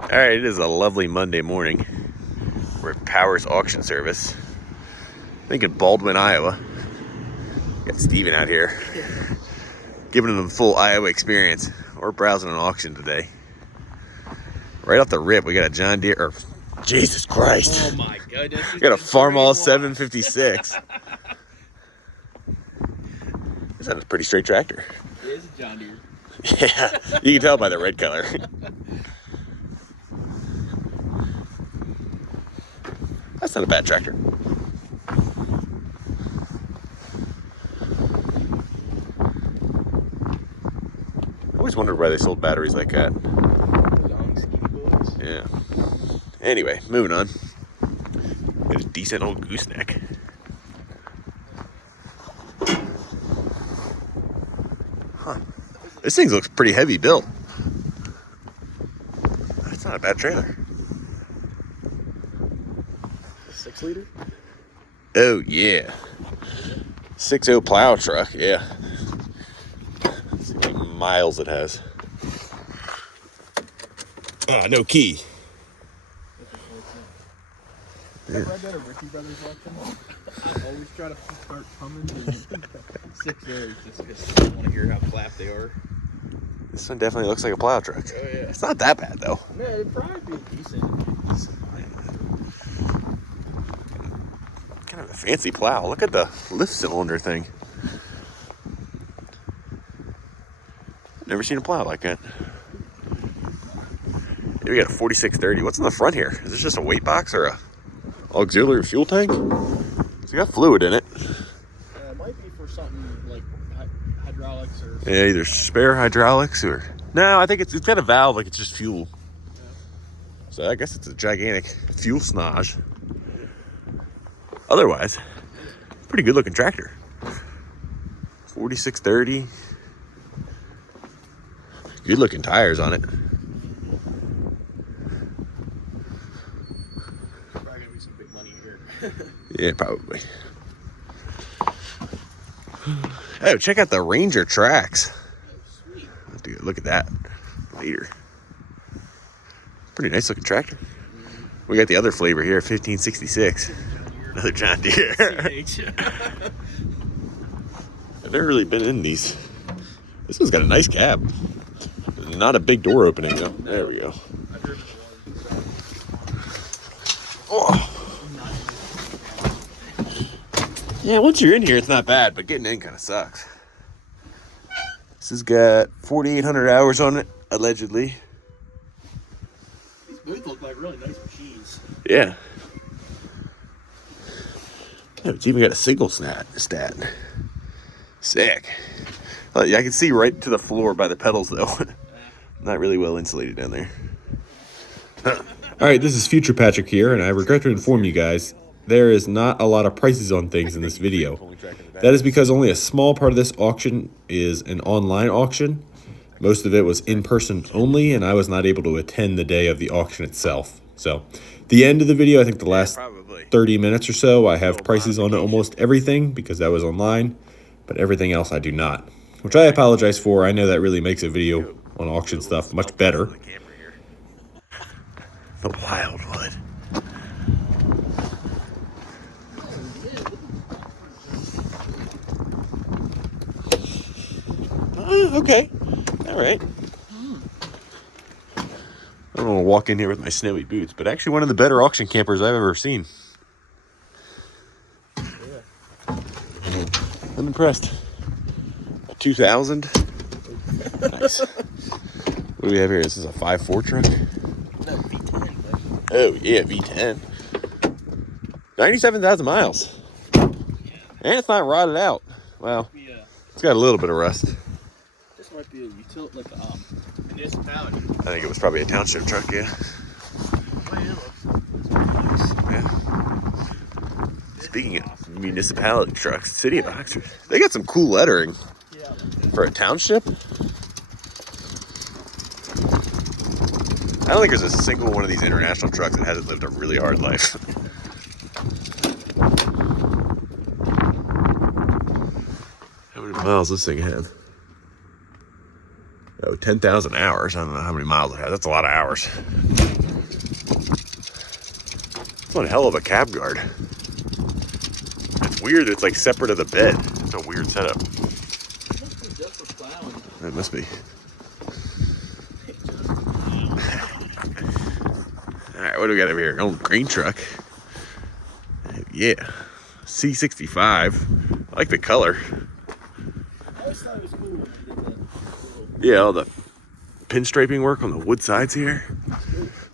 All right, it is a lovely Monday morning. We're at Powers Auction Service. I think in Baldwin, Iowa. Got Steven out here, giving them the full Iowa experience. We're browsing an auction today. Right off the rip, we got a John Deere, or Jesus Christ. Oh my goodness. We got a Farmall 756. This is a pretty straight tractor. It is a John Deere. Yeah, you can tell by the red color. That's not a bad tractor. I always wondered why they sold batteries like that. Long, skinny boys. Yeah. Anyway, moving on. Got a decent old gooseneck. Huh. This thing looks pretty heavy built. That's not a bad trailer. 6 liter? Oh, yeah. 6.0 plow truck, yeah. Let's see how many miles it has. No key. Yeah. I read that at Ricky Brothers auction. I always try to start humming and 6 years just because I want to hear how flat they are. This one definitely looks like a plow truck. Oh, yeah. It's not that bad, though. No, it'd probably be decent. Kind of a fancy plow. Look at the lift cylinder thing. Never seen a plow like that. Here we got a 4630. What's in the front here? Is this just a weight box or a auxiliary fuel tank? It's got fluid in it. It might be for something like hydraulics or something. Yeah, either spare hydraulics or... No, I think it's got a valve like it's just fuel. Yeah. So I guess it's a gigantic fuel snodge. Otherwise, pretty good looking tractor. 4630. Good looking tires on it. Probably gonna be some big money here. Yeah, probably. Oh, check out the Ranger tracks. Oh, sweet. I'll have to go look at that later. Pretty nice looking tractor. We got the other flavor here, 1566. Another John Deere. I've never really been in these. This one's got a nice cab. Not a big door opening though. There we go. Oh. Yeah, once you're in here, it's not bad, but getting in kind of sucks. This has got 4,800 hours on it, allegedly. These boots look like really nice machines. Yeah. Yeah, it's even got a single stat. Sick. I can see right to the floor by the pedals, though. Not really well insulated down there. All right, this is Future Patrick here, and I regret to inform you guys, there is not a lot of prices on things in this video. That is because only a small part of this auction is an online auction. Most of it was in person only, and I was not able to attend the day of the auction itself. So, the end of the video, I think the last 30 minutes or so, I have prices on almost everything because that was online, but everything else I do not, which I apologize for. I know that really makes a video on auction stuff much better. The Wildwood. Okay. All right. I don't want to walk in here with my snowy boots, but actually one of the better auction campers I've ever seen. Yeah. I'm impressed. A 2000. Nice. What do we have here? This is a 5.4 truck. No, V10. But... Oh, yeah, V10. 97,000 miles. Yeah. And it's not rotted out. Well, it's got a little bit of rust. This might be a utility, like a municipality. I think it was probably a township truck, yeah. Yeah. Speaking of municipality trucks, City of Oxford, they got some cool lettering for a township. I don't think there's a single one of these international trucks that hasn't lived a really hard life. How many miles does this thing have? Oh, 10,000 hours. I don't know how many miles it has. That's a lot of hours. It's one hell of a cab guard. It's weird that it's like separate of the bed. It's a weird setup. Must be just for plowing. It must be. Alright, what do we got over here? An old grain truck. Yeah. C65. I like the color. I always thought it was cool when they did that. Yeah, all the pinstriping work on the wood sides here.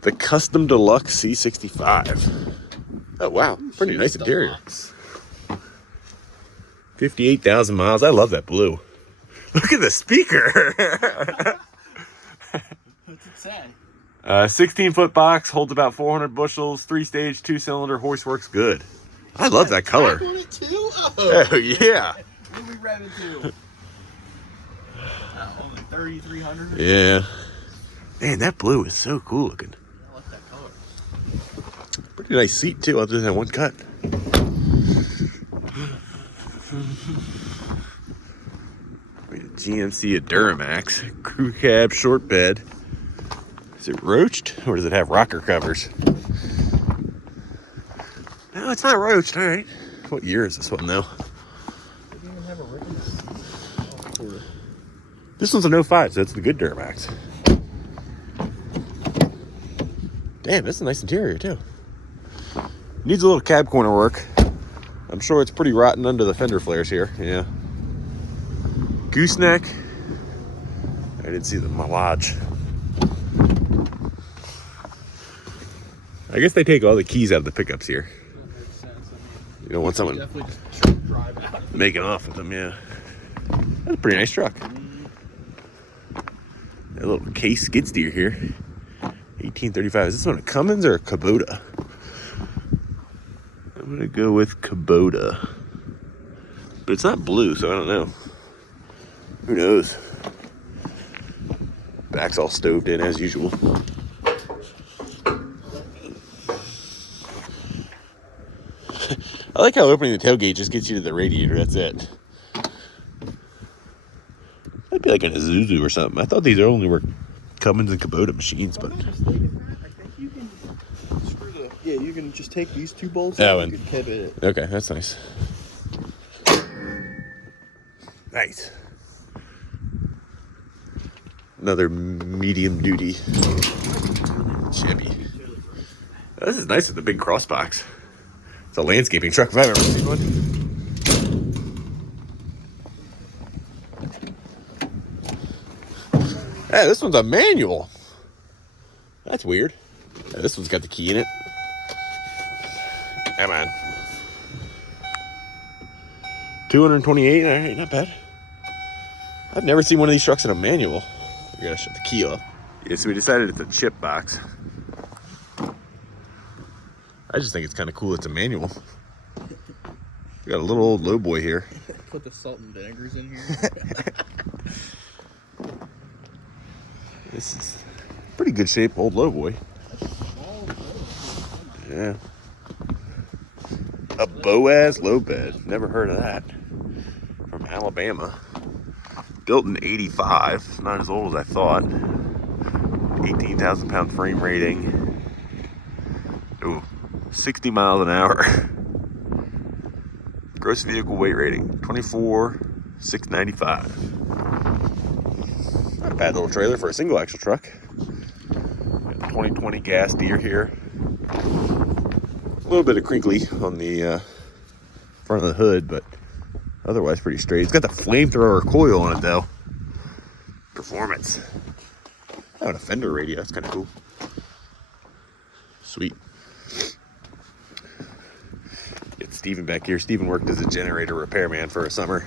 The custom deluxe C65. Oh wow, pretty nice interior. 58,000 miles. I love that blue. Look at the speaker. What's it say? 16-foot box, holds about 400 bushels, 3-stage, 2-cylinder, hoist works good. I love that color. On it too? Oh yeah. What are we revving to? Only 3,300. Yeah. Man, that blue is so cool looking. I like that color. Pretty nice seat too, other than that one cut. GMC Duramax, crew cab, short bed. Is it roached or does it have rocker covers? No, it's not roached. All right. What year is this one though? Doesn't even have a ribbon. This one's an 05, so it's the good Duramax. Damn, that's a nice interior too. Needs a little cab corner work. I'm sure it's pretty rotten under the fender flares here. Yeah. Gooseneck. I didn't see the Malage. I guess they take all the keys out of the pickups here. That makes sense. You don't want someone Definitely just drive out. making off with them, yeah. That's a pretty nice truck. A little case skid steer here. 1835. Is this one a Cummins or a Kubota? I'm gonna go with Kubota. But it's not blue, so I don't know. Who knows? Back's all stoved in as usual. I like how opening the tailgate just gets you to the radiator. That's it. That'd be like an Isuzu or something. I thought these only were Cummins and Kubota machines, but If I'm not mistaken, Matt, I think you can screw the. Yeah, you can just take these two bolts Oh, and and- you can pivot it. okay, that's nice. Nice. Another medium duty Chevy. Oh, this is nice with the big cross box. It's a landscaping truck if I've ever seen one. Hey, this one's a manual. That's weird. Yeah, this one's got the key in it. Come on. 228, all right, not bad. I've never seen one of these trucks in a manual. I gotta shut the key off. Yeah, so we decided it's a chip box. I just think it's kind of cool it's a manual. We got a little old low boy here. Put the salt and vinegars in here. This is pretty good shape, old low boy. Yeah. A Boaz low bed. Never heard of that. From Alabama. Built in 85. Not as old as I thought. 18,000 pound frame rating. Ooh, 60 miles an hour. Gross vehicle weight rating 24,695. Not a bad little trailer for a single axle truck. Got 2020 gas Deere here. A little bit of crinkly on the front of the hood, but otherwise pretty straight. It's got the flamethrower coil on it though. Performance. Oh, and a fender radio. That's kind of cool. Sweet. Get Steven back here. Steven worked as a generator repairman for a summer.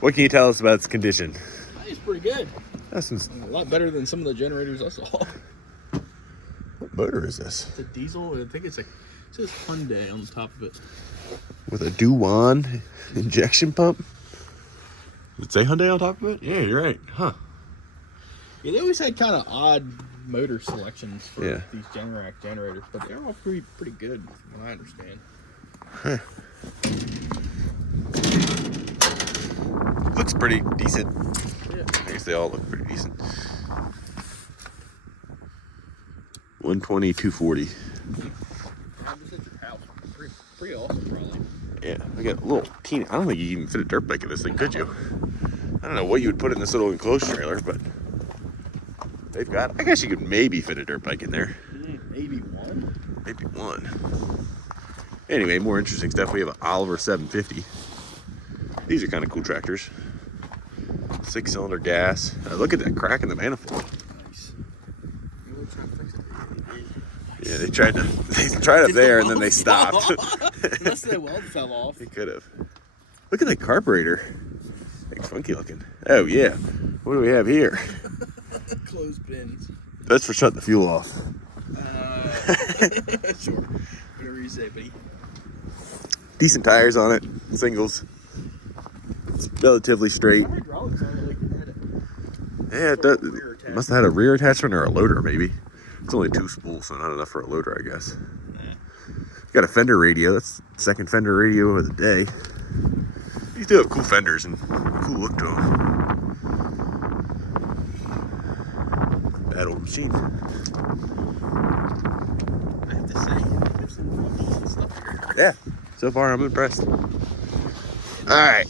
What can you tell us about its condition? It's pretty good. That's A lot better than some of the generators I saw. what motor is this? It's a diesel. I think it's a. It says Hyundai on the top of it. With a Duan injection pump? Does it say Hyundai on top of it? Yeah, you're right. Huh. Yeah, they always had kind of odd motor selections for Yeah. these Generac generators, but they're all pretty good, from what I understand. Huh. Looks pretty decent. Yeah. I guess they all look pretty decent. 120, 240. Just at your house. Pretty awesome, probably. Yeah, I got a little teeny. I don't think you can even fit a dirt bike in this thing, could you? I don't know what you would put in this little enclosed trailer, but they've got. I guess you could maybe fit a dirt bike in there. Maybe one. Maybe one. Anyway, more interesting stuff. We have an Oliver 750. These are kind of cool tractors. 6-cylinder gas. Look at that crack in the manifold. Nice. Yeah, they tried up there and then they stopped. Unless the weld fell off. They could have. Look at that carburetor. It's funky looking. Oh yeah. What do we have here? Clothespins. That's for shutting the fuel off. Sure. Whatever you say, buddy. Decent tires on it. Singles. It's relatively straight. Hydraulics on it, like Yeah, it does. It must have had a rear attachment or a loader, maybe. It's only 2 spools, so not enough for a loader, I guess. Got a fender radio. That's the second fender radio of the day. These do have cool fenders and cool look to them. Bad old machine. I have to say, there's some decent stuff here. Yeah, so far I'm impressed. Alright.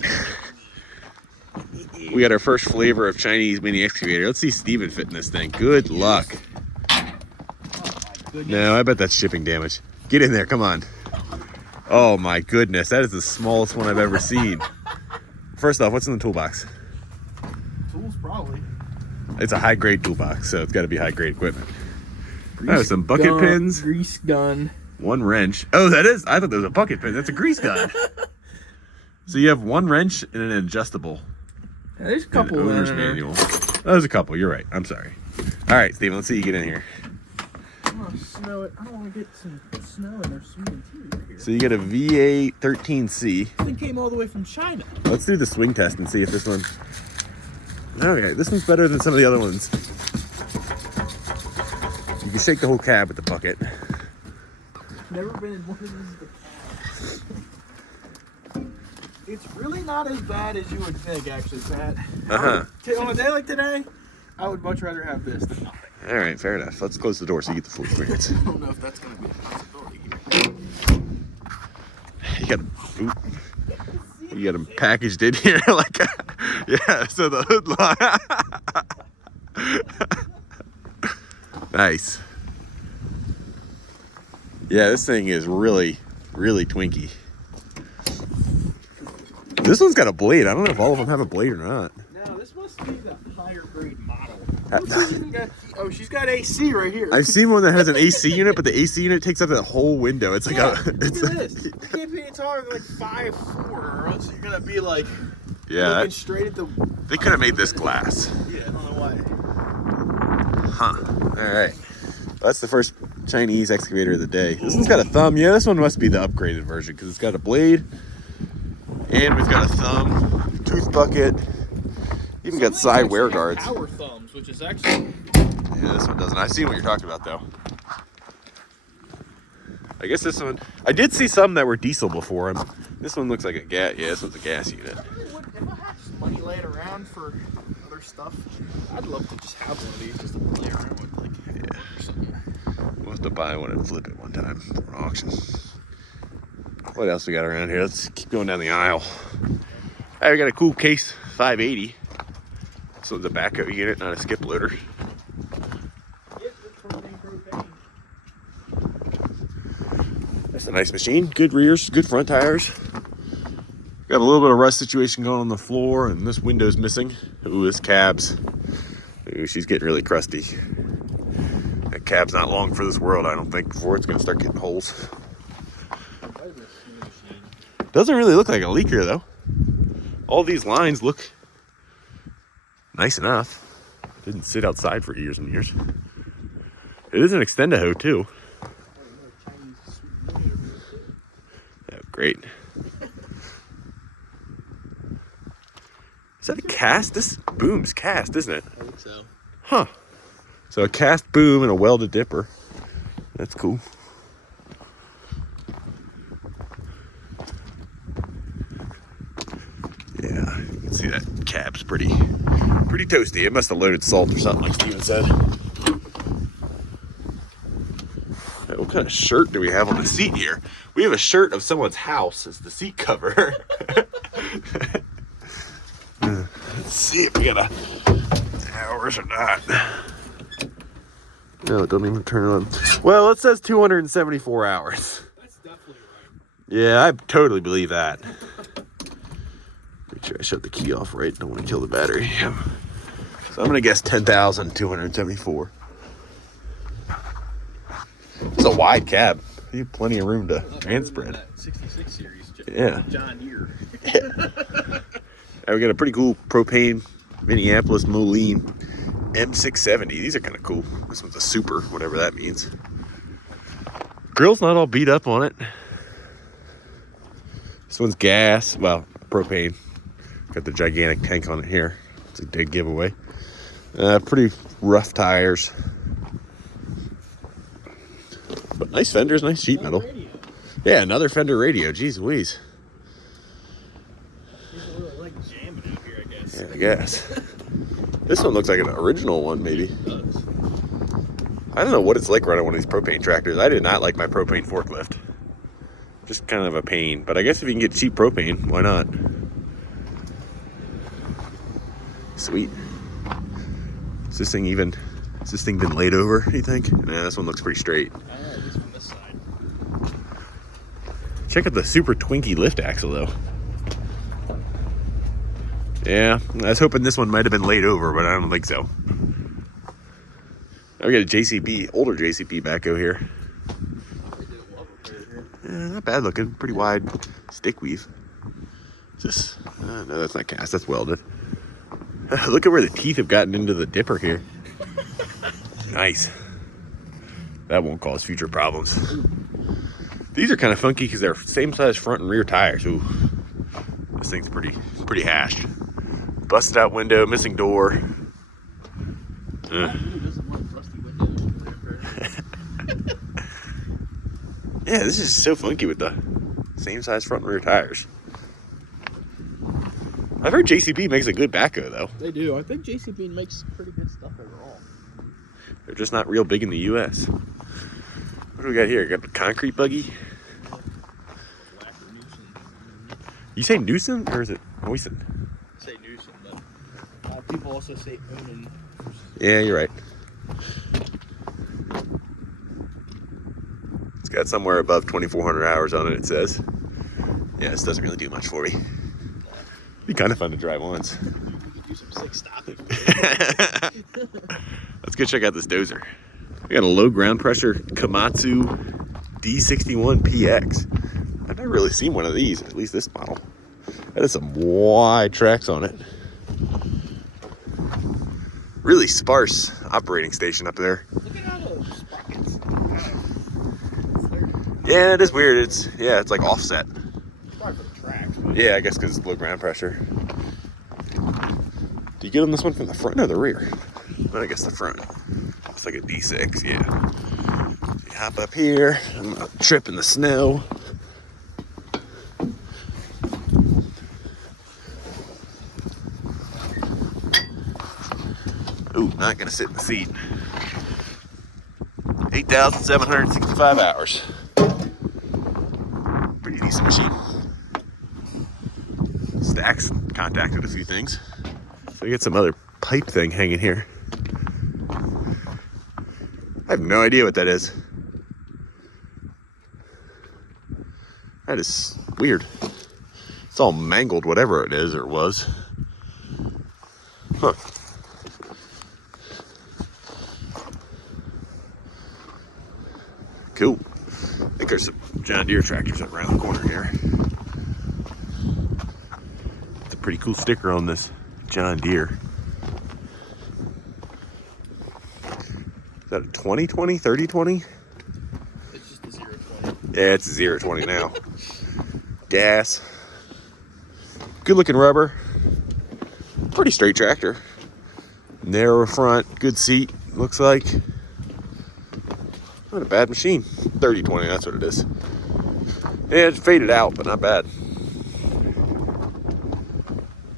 We got our first flavor of Chinese mini excavator. Let's see Steven fit in this thing. Good luck. No, I bet that's shipping damage. Get in there, come on. Oh my goodness, that is the smallest one I've ever seen. First off, what's in the toolbox? Tools, probably. It's a high-grade toolbox, so it's got to be high-grade equipment. Oh, some bucket pins. Grease gun. 1 wrench. Oh, that is. I thought that was a bucket pin. That's a grease gun. So you have 1 wrench and an adjustable. Yeah, there's a couple of owner's manual. Oh, there's a couple. You're right. I'm sorry. All right, Steven, let's see you get in here. I want to snow it. I don't want to get some snow in their swing and tea right here. So you get a VA 13C. This thing came all the way from China. Let's do the swing test and see if this one. Okay, this one's better than some of the other ones. You can shake the whole cab with the bucket. Never been in one of these. It's really not as bad as you would think, actually, Pat. On a day like today, I would much rather have this than nothing. All right, fair enough. Let's close the door so you get the full experience. I don't know if that's going to be a possibility. You got them packaged in here like, yeah. So the hood line. Nice. Yeah, this thing is really, really twinky. This one's got a blade. I don't know if all of them have a blade or not. No, this must be the higher grade model. Oh, she's got AC right here. I've seen one that has an AC unit, but the AC unit takes up that whole window. It's like look at this. You can't be taller than like 5'4", or else you're gonna be like looking straight at the. They could have made this glass. Yeah, I don't know why. Huh. All right. That's the first Chinese excavator of the day. This one's got a thumb. Yeah, this one must be the upgraded version because it's got a blade, and we've got a thumb, tooth bucket. Even got side wear guards. Power thumbs, which is actually. Yeah, this one doesn't. I've seen what you're talking about, though. I guess this one. I did see some that were diesel before. This one looks like a gas. Yeah, this one's a gas unit. If I had some money laying around for other stuff, I'd love to just have one of these just to play around with, like, or something. We'll have to buy one and flip it one time for an auction. What else we got around here? Let's keep going down the aisle. Hey, we got a cool Case 580. This one's a backhoe unit, not a skip loader. That's a nice machine. Good rears, good front tires. Got a little bit of rust situation going on the floor, and this window's missing. Ooh, this cab's. Ooh, she's getting really crusty. That cab's not long for this world, I don't think, before it's going to start getting holes. Doesn't really look like a leaker, though. All these lines look nice enough. Didn't sit outside for years and years. It is an extend-a-hoe, too. Oh, great. Is that a cast? This boom's cast, isn't it? I think so. Huh. So a cast boom and a welded dipper. That's cool. Yeah, you can see that cab's pretty toasty. It must have loaded salt or something, like Steven said. What kind of shirt do we have on the seat here? We have a shirt of someone's house as the seat cover. Let's see if we got hours or not. No, it don't even turn on. Well, it says 274 hours. That's definitely right. Yeah, I totally believe that. Make sure I shut the key off right. Don't want to kill the battery. So I'm going to guess 10,274. It's a wide cab. You have plenty of room to hand spread. 66 series. Yeah. John Deere. We got a pretty cool propane Minneapolis Moline M670. These are kind of cool. This one's a super, whatever that means. Grill's not all beat up on it. This one's gas, well, propane. Got the gigantic tank on it here. It's a dead giveaway. Pretty rough tires. But nice fenders, nice sheet metal. Radio. Yeah, another Fender radio. Jeez Louise. There's a little like jamming out here, I guess. Yeah, I guess. This one looks like an original one, maybe. It does. I don't know what it's like running one of these propane tractors. I did not like my propane forklift. Just kind of a pain. But I guess if you can get cheap propane, why not? Sweet. Is this thing even... Has this thing been laid over, do you think? Nah, this one looks pretty straight. At least from this side. Check out the super Twinkie lift axle, though. Yeah, I was hoping this one might have been laid over, but I don't think so. Now we got a JCB, older JCB backhoe here. Yeah, not bad looking. Pretty wide stick weave. Just, no, that's not cast. That's welded. Look at where the teeth have gotten into the dipper here. Nice. That won't cause future problems. These are kind of funky because they're same size front and rear tires. Ooh, this thing's pretty hashed. Busted out window, missing door. Yeah, this is so funky with the same size front and rear tires. I've heard JCB makes a good backhoe, though. They do. I think JCB makes pretty good stuff overall. They're just not real big in the U.S. What do we got here? Got the concrete buggy. You say Newsom or is it Moisen? I say Newsom, but people also say Unen. Yeah, you're right. It's got somewhere above 2,400 hours on it, it says. Yeah, this doesn't really do much for me. It'd be kind of fun to drive once. Do some sick stopping. Let's go check out this dozer. We got a low ground pressure Komatsu D61PX. I've never really seen one of these, at least this model. That has some wide tracks on it. Really sparse operating station up there. Look at all those sprockets. Yeah, it is weird. It's like offset. Probably for the tracks. But Yeah, I guess because it's low ground pressure. Do you get on this one from the front or the rear? I guess the front. It's like a D6, yeah. So you hop up here. I'm gonna trip in the snow. Ooh, not gonna sit in the seat. 8,765 hours. Pretty decent machine. Stacks contacted a few things. So we got some other pipe thing hanging here. I have no idea what that is. That is weird. It's all mangled, whatever it is or was. Huh. Cool. I think there's some John Deere tractors around the corner here. It's a pretty cool sticker on this John Deere. Is that a 2020, 3020? it's just a 020. Yeah, it's a 020 now. Gas. Good looking rubber. Pretty straight tractor. Narrow front, good seat, looks like. Not a bad machine. 3020, that's what it is. Yeah, it's faded out, but not bad.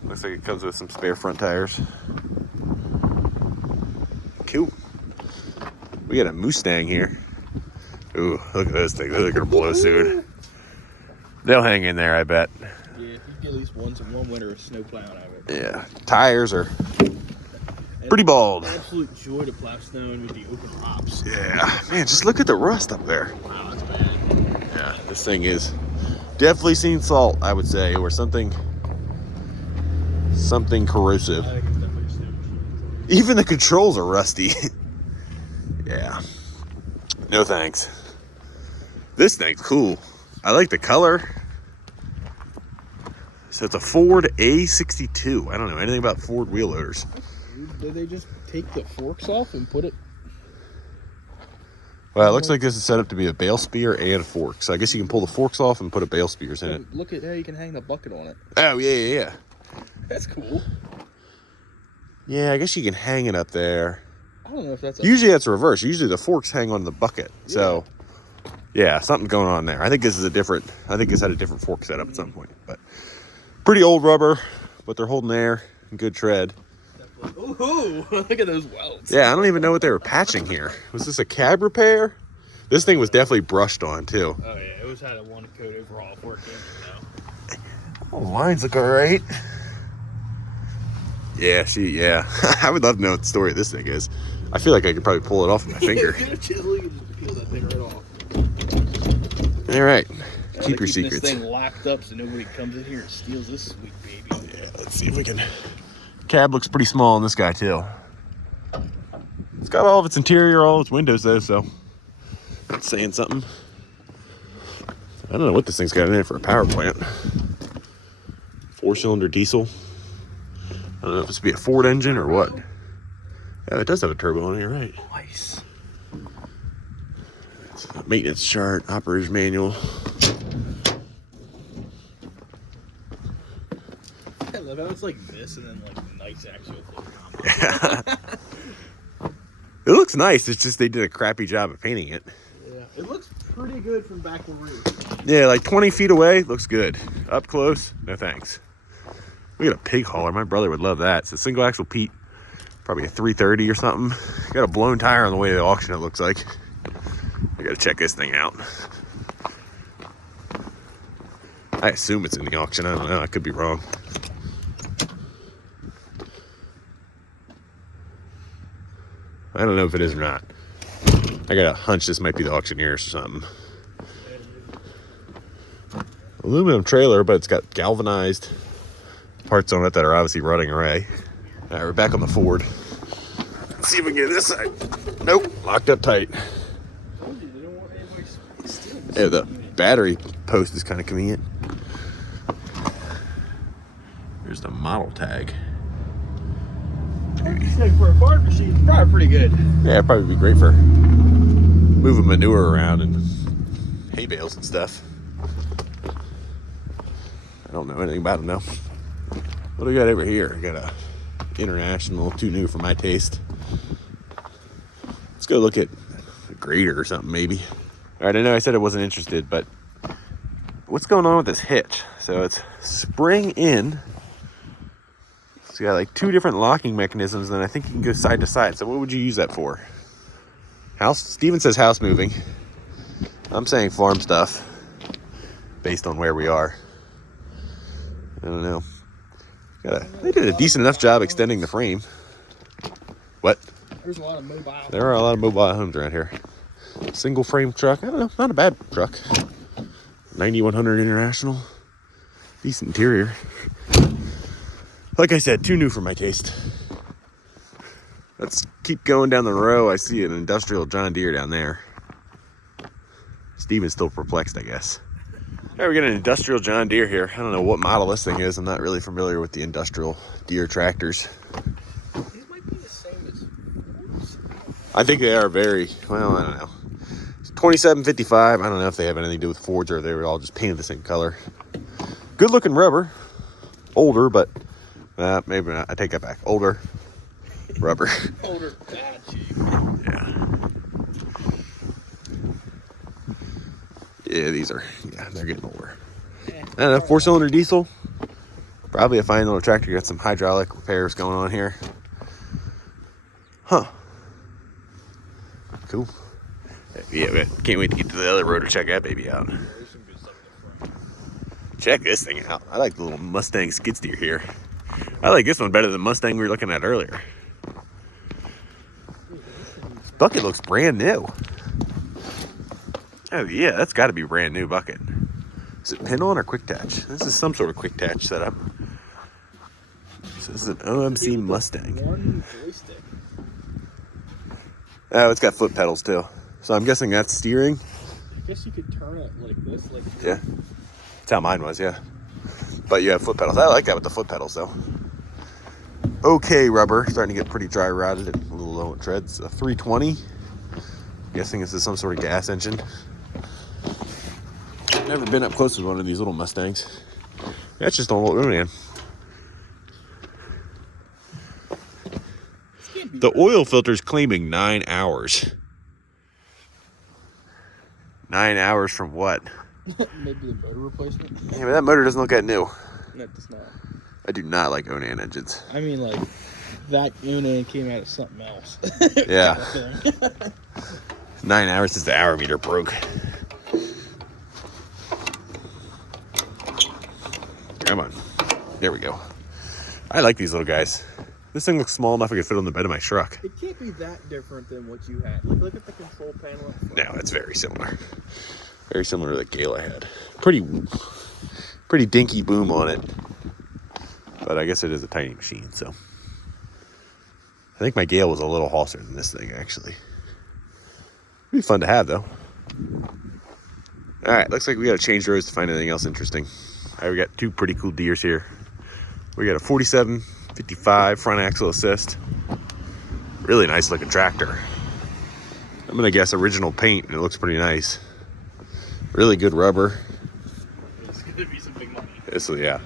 Looks like it comes with some spare front tires. Cool. We got a Mustang here. Ooh, look at those things. They're gonna blow soon. They'll hang in there, I bet. Yeah, if you get at least one winter of snow plowing out of it. Yeah, tires are pretty bald. Absolute joy to plow snow in with the open tops. Yeah, man, just look at the rust up there. Wow, that's bad. Yeah, this thing is definitely seen salt, I would say, or something corrosive. I think it's definitely snow machine. Even the controls are rusty. Yeah, no thanks. This thing's cool. I like the color. So it's a Ford A62. I don't know anything about Ford wheel loaders. Did they just take the forks off and put it? Well, it looks like this is set up to be a bale spear and fork. So I guess you can pull the forks off and put a bale spears in it. Look at how you can hang the bucket on it. Oh, yeah. That's cool. Yeah, I guess you can hang it up there. I don't know if that's Usually that's reverse. Usually the forks hang on the bucket. So, yeah, something's going on there. I think this had a different fork setup at some point. But pretty old rubber, but they're holding air and good tread. Ooh, look at those welds. Yeah, I don't even know what they were patching here. Was this a cab repair? This thing was definitely brushed on, too. Oh, yeah, it was had a one coat overall for it, you know. Oh, lines look all right. Yeah. I would love to know what the story of this thing is. I feel like I could probably pull it off with my finger. Get a chisel, you can just peel that thing right off. All right. Yeah, Keep your keeping secrets. This thing locked up so nobody comes in here and steals this sweet baby. Yeah, let's see if we can. Cab looks pretty small on this guy, too. It's got all of its interior, all its windows, though, so that's saying something. I don't know what this thing's got in it for a power plant. 4-cylinder diesel. I don't know if it's be a Ford engine or what. Yeah, it does have a turbo on it, you're right. Nice. It's a maintenance chart, operator's manual. I love how it's like this and then like nice actual floor combo. Yeah. It looks nice, it's just they did a crappy job of painting it. Yeah, it looks pretty good from back where we were. Yeah, like 20 feet away, looks good. Up close, no thanks. We got a pig hauler. My brother would love that. It's a single axle Pete, probably a 330 or something. Got a blown tire on the way to the auction, it looks like. I gotta check this thing out. I assume it's in the auction. I don't know. I could be wrong. I don't know if it is or not. I got a hunch this might be the auctioneer's or something. Aluminum trailer, but it's got galvanized parts on it that are obviously rotting away. All right, we're back on the Ford. Let's see if we can get this side. Nope, locked up tight. Yeah, the battery post is kind of convenient. Here's the model tag. For a farm machine, it's probably pretty good. Yeah, it'd probably be great for moving manure around and hay bales and stuff. I don't know anything about them now. What do we got over here? I got a International, too new for my taste. Let's go look at a grader or something maybe. All right, I know I said I wasn't interested, but what's going on with this hitch? So it's spring in. It's got like 2 different locking mechanisms, and I think you can go side to side. So what would you use that for? House? Steven says house moving. I'm saying farm stuff based on where we are. I don't know. They did a decent enough job extending the frame. What? There's a lot of mobile. There are a lot of mobile homes around here. Single frame truck. I don't know. Not a bad truck. 9100 International. Decent interior. Like I said, too new for my taste. Let's keep going down the row. I see an industrial John Deere down there. Steven's still perplexed, I guess. All right, we got an industrial John Deere here. I don't know what model this thing is. I'm not really familiar with the industrial Deere tractors. These might be the same as Fords. I think they are very, well, I don't know. It's 2755. I don't know if they have anything to do with Fords or they were all just painted the same color. Good looking rubber. Older, but maybe not. I take that back. Older rubber. Older, bad cheap. Yeah. Yeah, they're getting older. Yeah, I don't know, 4-cylinder diesel. Probably a fine little tractor. Got some hydraulic repairs going on here. Huh. Cool. Yeah, man. Can't wait to get to the other road to check that baby out. There's some good stuff in the front. Check this thing out. I like the little Mustang skid steer here. I like this one better than the Mustang we were looking at earlier. This bucket looks brand new. Oh yeah, that's got to be brand new bucket. Is it pin on or quick attach? This is some sort of quick attach setup. So this is an OMC Mustang. One joystick. Oh, it's got foot pedals too. So I'm guessing that's steering. I guess you could turn it like this, like Yeah, that's how mine was. Yeah, but you have foot pedals. I like that with the foot pedals though. Okay, rubber starting to get pretty dry rotted and a little low on treads. A 320. Guessing this is some sort of gas engine. Never been up close with one of these little Mustangs. That's just an old man. The oil filter's claiming 9 hours. 9 hours from what? maybe the motor replacement. Yeah, but that motor doesn't look that new. No, it does not. I do not like Onan engines. I mean, like, that Unan came out of something else. Yeah. 9 hours since the hour meter broke. Come on. There we go. I like these little guys. This thing looks small enough I could fit on the bed of my truck. It can't be that different than what you had. Look at the control panel up front. No, it's very similar. Very similar to the Gale I had. Pretty dinky boom on it. But I guess it is a tiny machine, so. I think my Gale was a little hauser than this thing, actually. It'd be fun to have, though. All right, looks like we got to change roads to find anything else interesting. All right, we got two pretty cool Deeres here. We got a 4755 front axle assist. Really nice looking tractor. I'm gonna guess original paint, and it looks pretty nice. Really good rubber. It's gonna be some big money. This, yeah.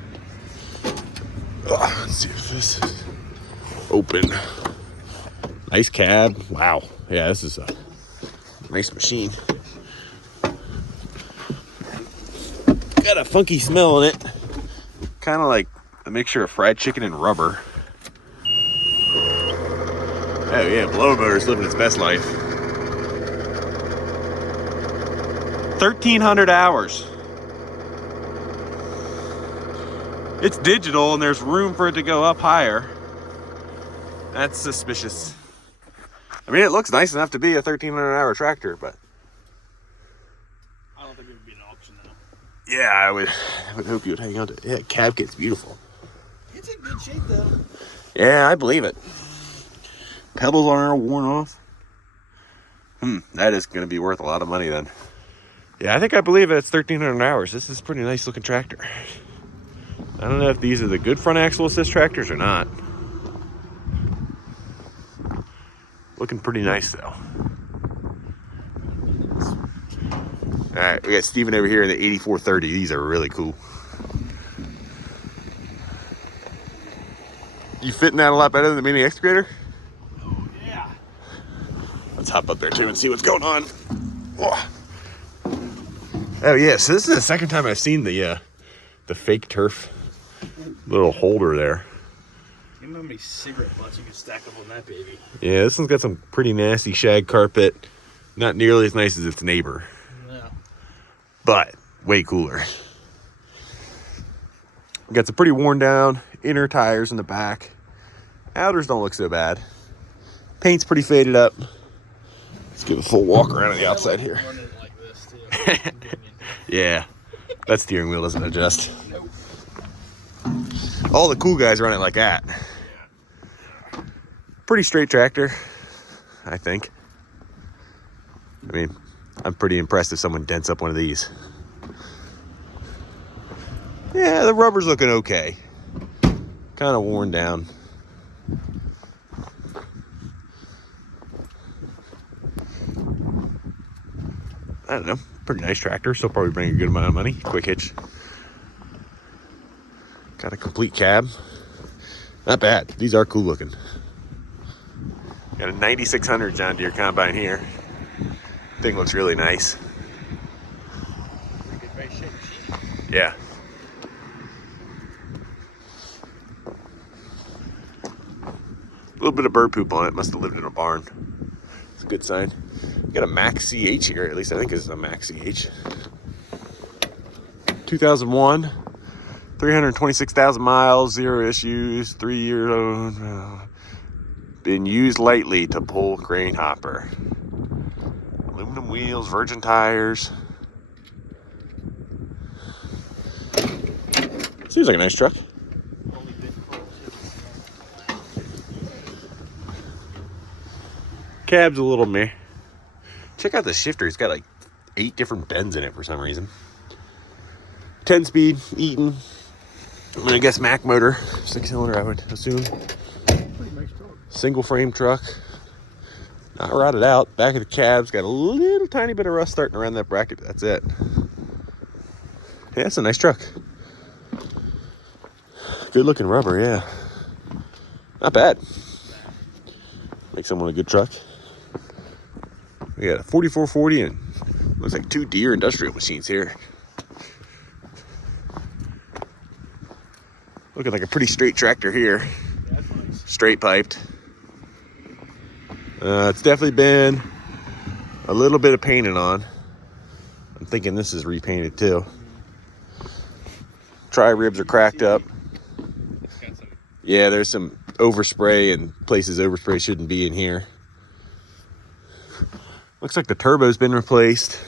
Let's see if this is open. Nice cab. Wow. Yeah, this is a nice machine. Got a funky smell in it. Kind of like a mixture of fried chicken and rubber. Oh yeah, blower motor's living its best life. 1,300 hours. It's digital and there's room for it to go up higher. That's suspicious. I mean, it looks nice enough to be a 1,300 hour tractor, but I don't think it would be an auction though. yeah, I would hope you would hang on to it. Yeah, cab kit's beautiful. It's in good shape though. Yeah, I believe it. Pedals aren't all worn off. That is going to be worth a lot of money then. Yeah, I think I believe it's 1,300 hours. This is a pretty nice looking tractor. I don't know if these are the good front axle assist tractors or not. Looking pretty nice though. All right, we got Steven over here in the 8430. These are really cool. You fitting that a lot better than the mini excavator? Oh yeah. Let's hop up there too and see what's going on. Oh yeah, so this is the second time I've seen the fake turf little holder there. You know how many cigarette butts you can stack up on that baby? Yeah, this one's got some pretty nasty shag carpet. Not nearly as nice as its neighbor, No. but way cooler. Got some pretty worn down inner tires in the back. Outers don't look so bad. Paint's pretty faded up. Let's give a full walk around on the outside here. Run it like this too. Yeah, that steering wheel doesn't adjust. Nope. All the cool guys run it like that. Pretty straight tractor, I think. I mean, I'm pretty impressed if someone dents up one of these. Yeah, the rubber's looking okay. Kind of worn down. I don't know. Pretty nice tractor. Still probably bring a good amount of money. Quick hitch. Got a complete cab. Not bad. These are cool looking. Got a 9600 John Deere combine here. Thing looks really nice. Yeah. A little bit of bird poop on it. Must have lived in a barn. It's a good sign. We got a Max CH here. At least I think it's a Max CH. 2001. 326,000 miles, 0 issues, 3 years old. Been used lightly to pull grain hopper. Aluminum wheels, virgin tires. Seems like a nice truck. Cab's a little meh. Check out the shifter. It's got like 8 different bends in it for some reason. 10-speed, Eaton. I'm gonna guess Mack motor, 6-cylinder, I would assume. Pretty nice truck. Single frame truck. Not rotted out. Back of the cab's got a little tiny bit of rust starting around that bracket. That's it. Yeah, it's a nice truck. Good looking rubber, yeah. Not bad. Makes someone a good truck. We got a 4440 and looks like 2 Deere industrial machines here. Looking like a pretty straight tractor here. Yeah, that's nice. Straight piped. It's definitely been a little bit of painting on. I'm thinking this is repainted too. Tri-ribs are cracked up. Yeah, there's some overspray and places overspray shouldn't be in here. Looks like the turbo's been replaced.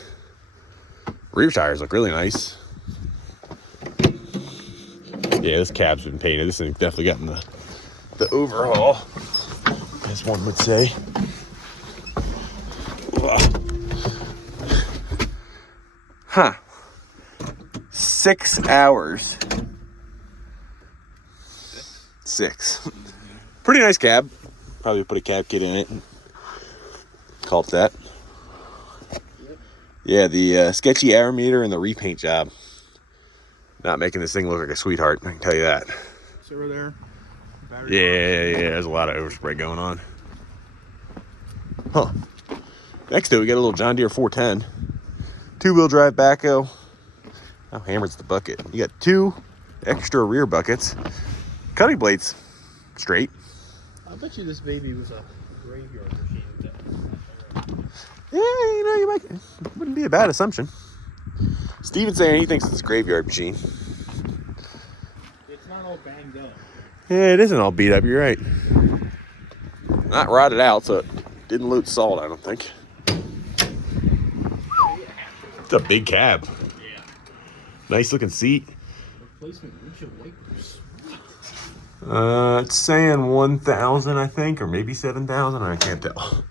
Rear tires look really nice. Yeah, this cab's been painted. This thing's definitely gotten the overhaul, as one would say. Huh. 6 hours. 6. Pretty nice cab. Probably put a cab kit in it. Call it that. Yeah, the sketchy air meter and the repaint job. Not making this thing look like a sweetheart, I can tell you that. Silver there. Yeah, there's a lot of overspray going on. Huh. Next to it, we got a little John Deere 410. 2-wheel drive backhoe. How hammered's the bucket? You got 2 extra rear buckets. Cutting blades straight. I bet you this baby was a graveyard machine. Yeah, you might. Wouldn't be a bad assumption. Steven's saying he thinks it's a graveyard machine. It's not all banged up. Yeah, it isn't all beat up, you're right. Not rotted out, so it didn't load salt, I don't think. It's a big cab. Yeah. Nice looking seat. Replacement windshield wipers. It's saying 1,000, I think, or maybe 7,000. I can't tell.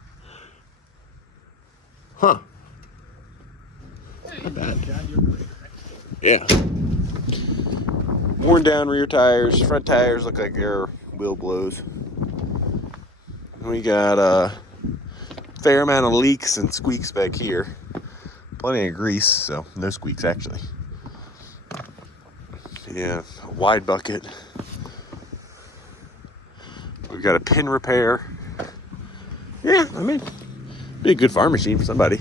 Huh. Not bad. Yeah. Worn down rear tires. Front tires look like they're wheel blows. We got a fair amount of leaks and squeaks back here. Plenty of grease, so no squeaks actually. Yeah, a wide bucket. We've got a pin repair. Yeah, I mean, be a good farm machine for somebody.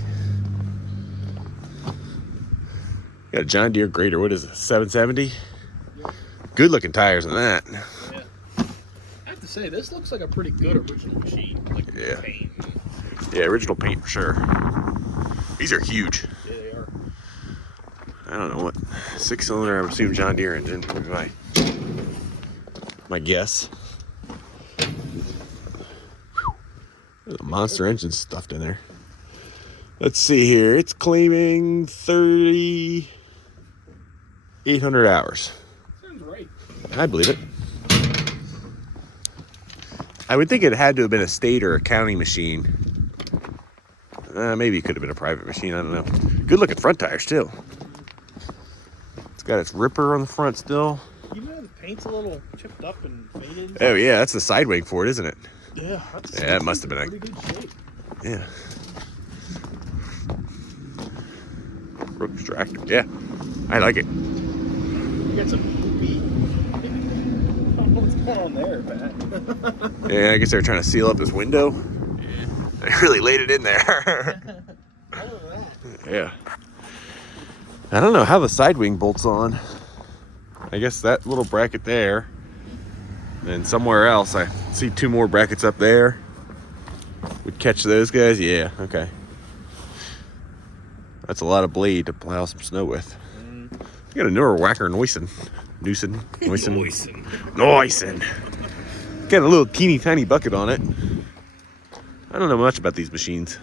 Got a John Deere grader. What is it, 770? Yep. Good looking tires on that. Yeah. I have to say, this looks like a pretty good original machine. Like Yeah. paint. Yeah, original paint for sure. These are huge. Yeah, they are. I don't know what 6-cylinder. I would assume John Deere engine. Would be my guess. There's a monster engine stuffed in there. Let's see here. It's claiming 3,800 hours. Sounds right. I believe it. I would think it had to have been a state or a county machine. Maybe it could have been a private machine. I don't know. Good looking front tires too. It's got its ripper on the front still. Even though the paint's a little chipped up and faded. Oh yeah, that's the side wing for it, isn't it? Yeah. Yeah, it must have been pretty good shape. Yeah. Brooks tractor. Yeah, I like it. You got some poopy. I don't know what's going on there, Pat. Yeah, I guess they're trying to seal up this window. They really laid it in there. Yeah. I don't know how the side wing bolts on. I guess that little bracket there. And somewhere else, I see 2 more brackets up there. Would catch those guys? Yeah, okay. That's a lot of blade to plow some snow with. You got a newer whacker Neusen. Got a little teeny tiny bucket on it. I don't know much about these machines.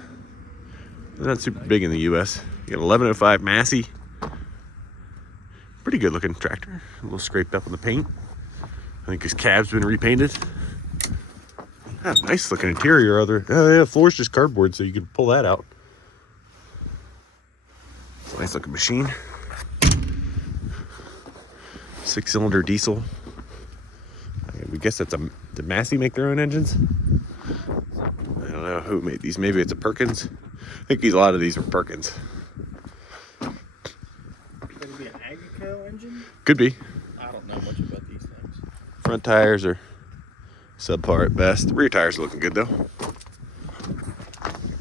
They're not super big in the US. You got 1105 Massey. Pretty good looking tractor. A little scraped up on the paint. I think his cab's been repainted. Nice looking interior. Oh yeah, floor's just cardboard, so you can pull that out. It's a nice looking machine. 6-cylinder diesel. We guess that's did Massey make their own engines? I don't know who made these. Maybe it's a Perkins. I think a lot of these are Perkins. Could it be an Agrico engine? Could be. I don't know much about these things. Front tires are subpar at best. The rear tires are looking good though.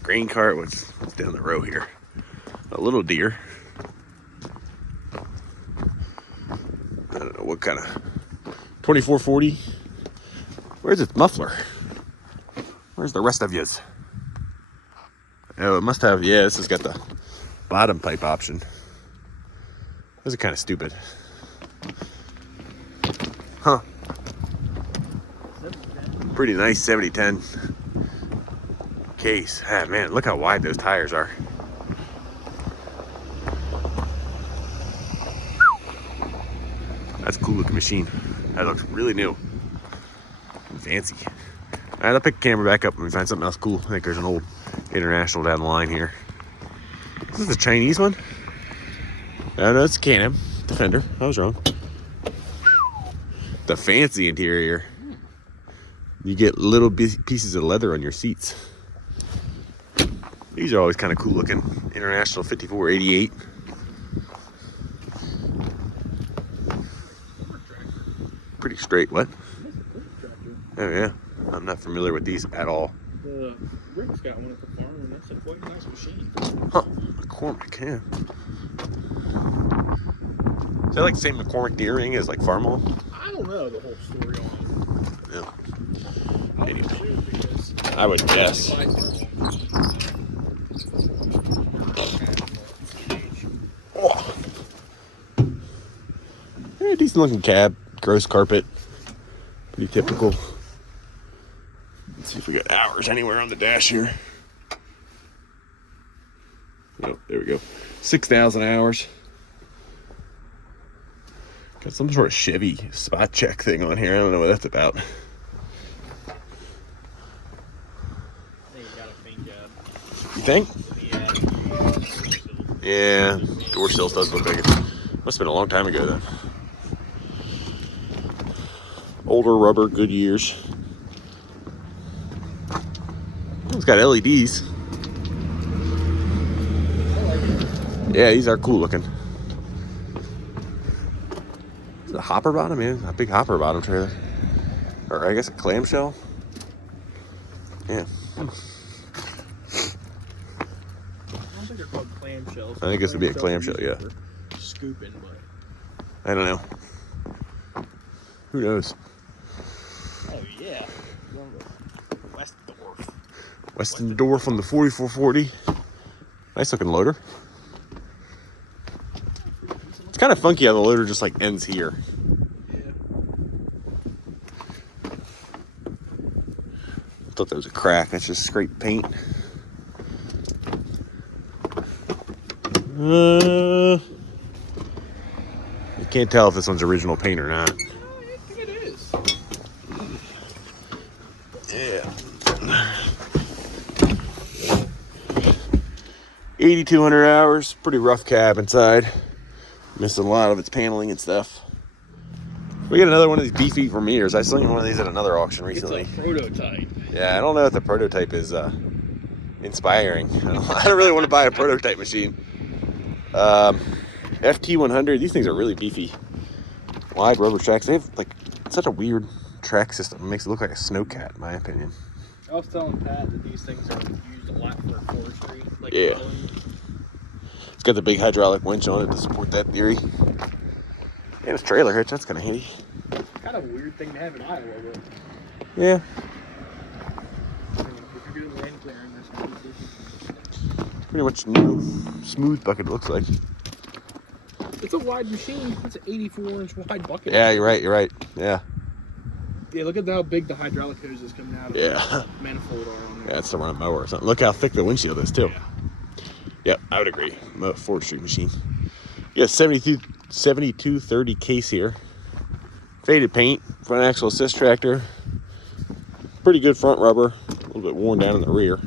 Grain cart, what's down the row here? A little Deere. I don't know what kind of 2440. Where's its muffler? Where's the rest of yous? Oh, it must have. Yeah, this has got the bottom pipe option. Those are kind of stupid. Huh. Pretty nice 7010 case. Ah, man, look how wide those tires are. That's a cool looking machine. That looks really new. Fancy. All right, I'll pick the camera back up when we find something else cool. I think there's an old International down the line here. Is this a Chinese one? Oh, no, it's a Can-Am Defender. I was wrong. The fancy interior. You get little pieces of leather on your seats. These are always kind of cool looking. International 5488. Pretty straight. What? Oh yeah, I'm not familiar with these at all. Rick's got one at the farm, and that's a quite nice machine. Huh? McCormick, yeah. Is that like the same McCormick Deere ring as like Farmall? I don't know the whole story on it. Yeah. Anyway, I would guess. Oh. Yeah, decent looking cab, gross carpet, pretty typical. Let's see if we got hours anywhere on the dash here. Oh, there we go. 6,000 hours. Got some sort of Chevy spot check thing on here. I don't know what that's about. You think? Yeah, door sills does look like it. Must have been a long time ago then. Older rubber, good years. It's got LEDs. Yeah, these are cool looking. Is it a hopper bottom? Yeah, a big hopper bottom trailer. Or I guess a clamshell. Yeah. I don't think they're called clamshells. I think this would be a clamshell, yeah. Scooping, but I don't know. Who knows? oh yeah. Westendorf on the 4440. Nice looking loader. It's kind of funky how the loader just like ends here. Yeah. I thought that was a crack. That's just scraped paint. You can't tell if this one's original paint or not. I think it is. Yeah. 8,200 hours. Pretty rough cab inside. Missing a lot of its paneling and stuff. We got another one of these beefy Vermeers. I saw one of these at another auction recently. It's a prototype. Yeah, I don't know if the prototype is inspiring. I don't really want to buy a prototype machine. FT100. These things are really beefy. Wide rubber tracks. They have like such a weird track system. It makes it look like a snowcat, in my opinion. I was telling Pat that these things are used a lot for forestry. Like Yeah. mowing. It's got the big hydraulic winch on it to support that theory. And it's trailer hitch. That's kind of handy. Kind of a weird thing to have in Iowa, but Yeah. I mean, if you're doing land clearing, that's kind of different. Pretty much new, smooth bucket, it looks like. It's a wide machine. It's an 84-inch wide bucket. Yeah, you're right. Yeah. Yeah, look at how big the hydraulic hose is coming out of the manifold are on there. Yeah, it's to run a mower or something. Look how thick the windshield is, too. Yeah. Yep, I would agree. Forestry machine. Yeah, 7230 case here. Faded paint, front axle assist tractor. Pretty good front rubber. A little bit worn down in the rear.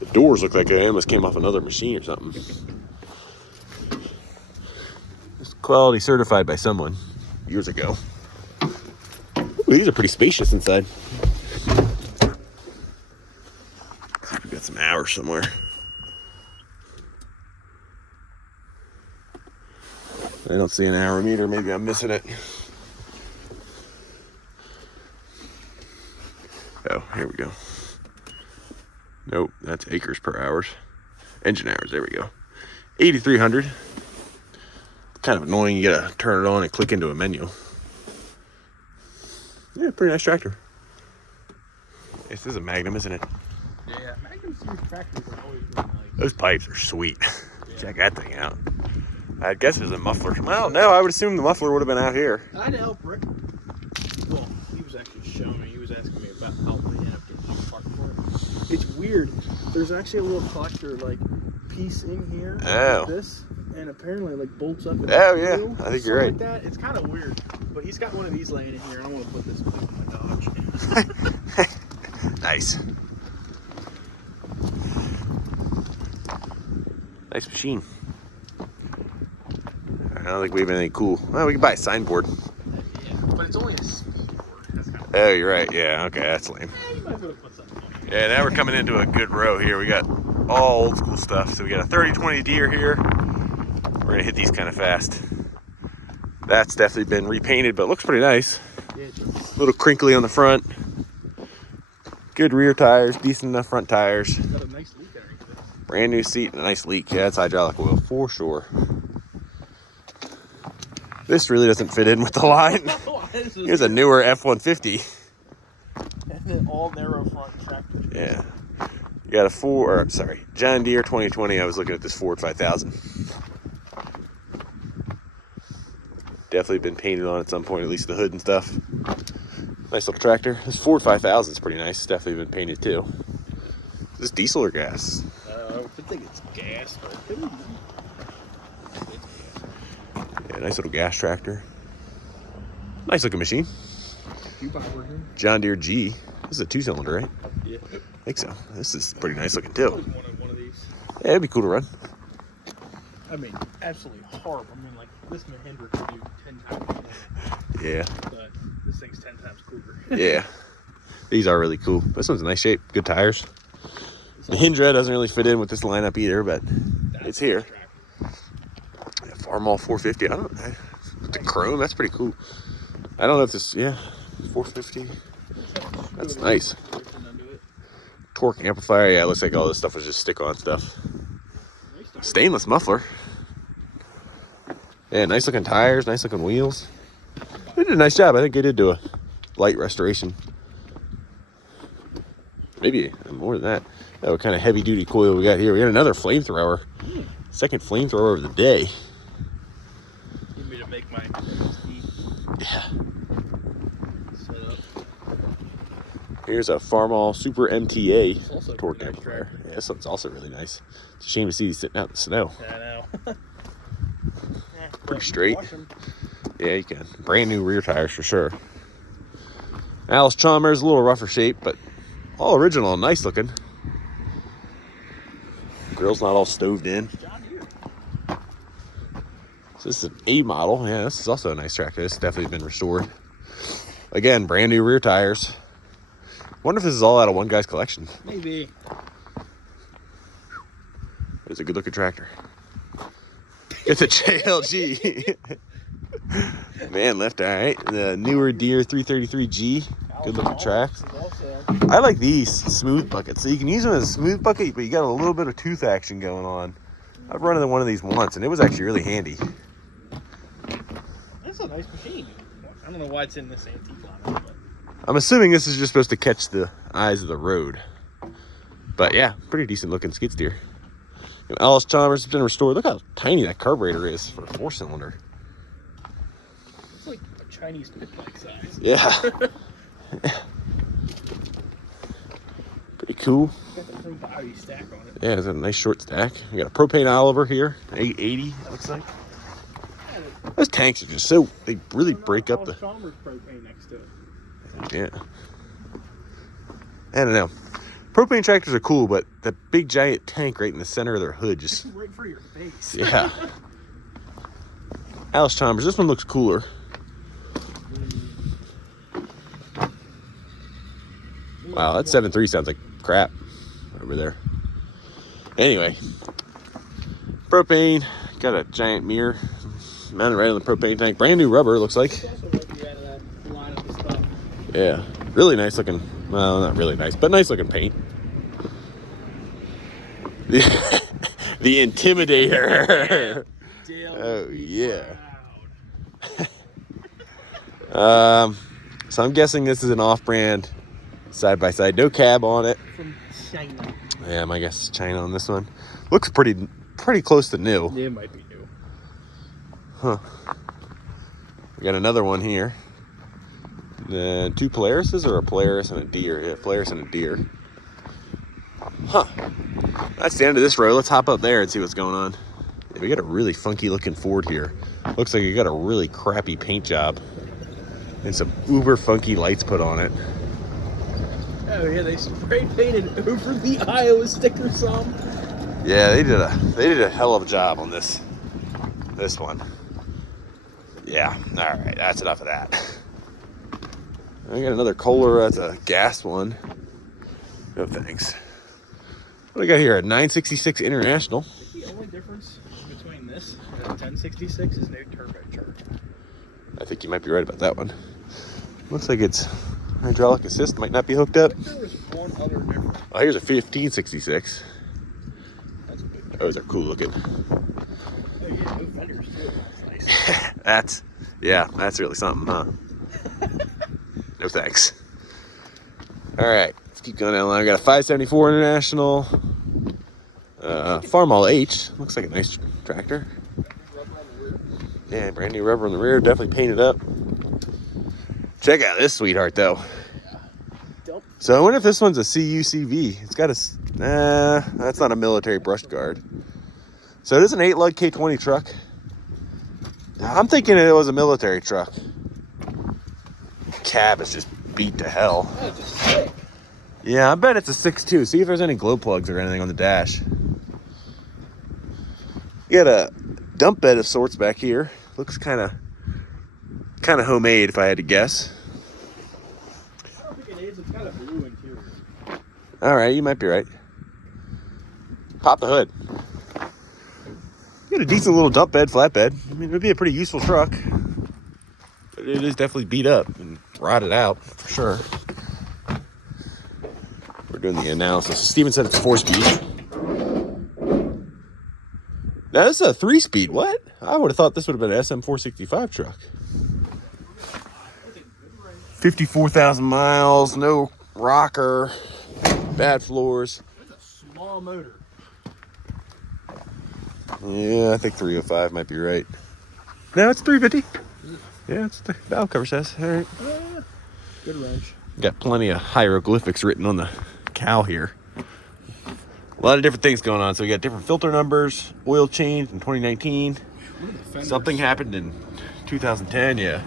The doors look like they almost came off another machine or something. It's quality certified by someone years ago. Ooh, these are pretty spacious inside. We got some hours somewhere. I don't see an hour meter. Maybe I'm missing it. Oh, here we go. Nope, that's acres per hours. Engine hours, there we go. 8,300. Kind of annoying, you gotta turn it on and click into a menu. Yeah, pretty nice tractor. This is a Magnum, isn't it? Yeah, Magnum series tractors are always really nice. Those pipes are sweet. Yeah. Check that thing out. I guess it was a muffler. Well, no, I would assume the muffler would have been out here. I had to help Rick. Well, he was actually showing me. He was asking me about how we end up getting this part for it. It's weird. There's actually a little collector like piece in here. Oh. Like this, and apparently like bolts up. In Oh, the yeah. wheel, I think you're right. like that. It's kind of weird. But he's got one of these laying in here, and I want to put this in my Dodge. Nice. Nice machine. I don't think we have anything cool. Well, we can buy a signboard. Yeah, but it's only a speed board. That's kind of Oh, you're right. Yeah, okay, that's lame. you might as well put something on it. Yeah, now we're coming into a good row here. We got all old school stuff. So we got a 3020 Deere here. We're gonna hit these kind of fast. That's definitely been repainted, but it looks pretty nice. Yeah, it's A little crinkly on the front. Good rear tires, decent enough front tires. got a nice leak underneath it. Brand new seat and a nice leak. Yeah, it's hydraulic oil for sure. This really doesn't fit in with the line. Here's a newer F-150. And then all narrow front tractor. Yeah. You got a John Deere 2020. I was looking at this Ford 5000. Definitely been painted on at some point, at least the hood and stuff. Nice little tractor. This Ford 5000 is pretty nice. Definitely been painted too. Is this diesel or gas? I think it's gas, but it could be. Yeah, nice little gas tractor. Nice looking machine. John Deere G. This is a 2-cylinder, right? Yeah. I think so. This is pretty nice looking too. One of these. Yeah, it'd be cool to run. I mean, absolutely horrible. I mean, like, this Mahindra could do 10 times more. Yeah. But this thing's 10 times cooler. Yeah. These are really cool. This one's in nice shape. Good tires. The Mahindra doesn't really fit in with this lineup either, but it's here. Yeah, Farmall 450. I don't know. The chrome, that's pretty cool. I don't know if this, 450. That's nice. Torque amplifier. Yeah, it looks like all this stuff was just stick-on stuff. Stainless muffler. Yeah, nice looking tires, nice looking wheels. They did a nice job. I think they did do a light restoration. Maybe more than that. Oh, what kind of heavy duty coil we got here? We got another flamethrower. Second flamethrower of the day. You need me to make my Yeah. setup. Here's a Farmall Super MTA Also torque nice amplifier. tractor. Yeah, this one's also really nice. It's a shame to see these sitting out in the snow. Yeah, I know. Pretty straight. Yeah, you can. Brand new rear tires for sure. Alice Chalmers, a little rougher shape, but all original and nice looking. Grill's not all stoved in. John Deere. So this is an A model. Yeah, this is also a nice tractor. This has definitely been restored. Again, brand new rear tires. Wonder if this is all out of one guy's collection. Maybe. It's a good looking tractor. It's a JLG. Man, left all right. The newer Deere 333G. Good looking tracks. I like these smooth buckets. So you can use them as a smooth bucket, but you got a little bit of tooth action going on. I've run into one of these once, and it was actually really handy. That's a nice machine. I don't know why it's in this antique line, but I'm assuming this is just supposed to catch the eyes of the road. But yeah, pretty decent looking skid steer. Alice Chalmers has been restored. Look how tiny that carburetor is for a 4-cylinder. It's like a Chinese pit-like size. Yeah. Pretty cool. Got the full body stack on it. Yeah, it's a nice short stack. We got a propane Oliver here, 880, it looks like. Those tanks are just so, they really break up the... Chalmers propane next to it. Yeah. I don't know. Propane tractors are cool, but the big giant tank right in the center of their hood just... Right for your face. Yeah. Alice Chalmers, this one looks cooler. Wow, that 7.3 sounds like crap over there. Anyway. Propane. Got a giant mirror mounted right on the propane tank. Brand new rubber, it looks like. It's also like you out of that lineup of stuff. Yeah. Really nice looking... Well, not really nice, but nice looking paint. The Intimidator. Oh, yeah. So I'm guessing this is an off-brand side-by-side. No cab on it. From China. Yeah, my guess is China on this one. Looks pretty close to new. Yeah, it might be new. Huh. We got another one here. Then 2 Polarises or a Polaris and a Deere? Yeah, Polaris and a Deere. Huh. That's the end of this row. Let's hop up there and see what's going on. Yeah, we got a really funky looking Ford here. Looks like you got a really crappy paint job. And some uber funky lights put on it. Oh yeah, they spray painted over the Iowa sticker some. Yeah, they did a hell of a job on this one. Yeah, all right, that's enough of that. I got another Kohler. That's a gas one. No thanks. What do I got here? A 966 International. I think the only difference between this and a 1066 is no turbocharger. I think you might be right about that one. Looks like it's hydraulic assist. Might not be hooked up. I think there was one other difference. Oh, here's a 1566. That's a big Those are cool looking. Oh yeah, no fenders too. That's nice. That's really something, huh? No thanks. All right, let's keep going down the line. We got a 574 International. Farmall H. Looks like a nice tractor. Yeah, brand new rubber on the rear. Definitely painted up. Check out this sweetheart, though. So I wonder if this one's a CUCV. It's got a... that's not a military brush guard. So it is an 8-lug K20 truck. I'm thinking it was a military truck. Cab is just beat to hell. Oh, it's a stick. Yeah, I bet it's a 6.2. See if there's any glow plugs or anything on the dash. You got a dump bed of sorts back here. Looks kind of homemade, if I had to guess. I don't think it is. It's got a blue interior. All right, you might be right. Pop the hood. You got a decent little dump bed, flatbed. I mean, it would be a pretty useful truck. But it is definitely beat up and rotted out, for sure. We're doing the analysis. Steven said it's a 4-speed. Now, this is a 3-speed. What? I would have thought this would have been an SM465 truck. 54,000 miles, no rocker, bad floors. It's a small motor. Yeah, I think 305 might be right. No, it's 350. Yeah, it's the valve cover says. All right. Good wrench. Got plenty of hieroglyphics written on the cow here. A lot of different things going on. So we got different filter numbers, oil change in 2019. Something happened in 2010, yeah.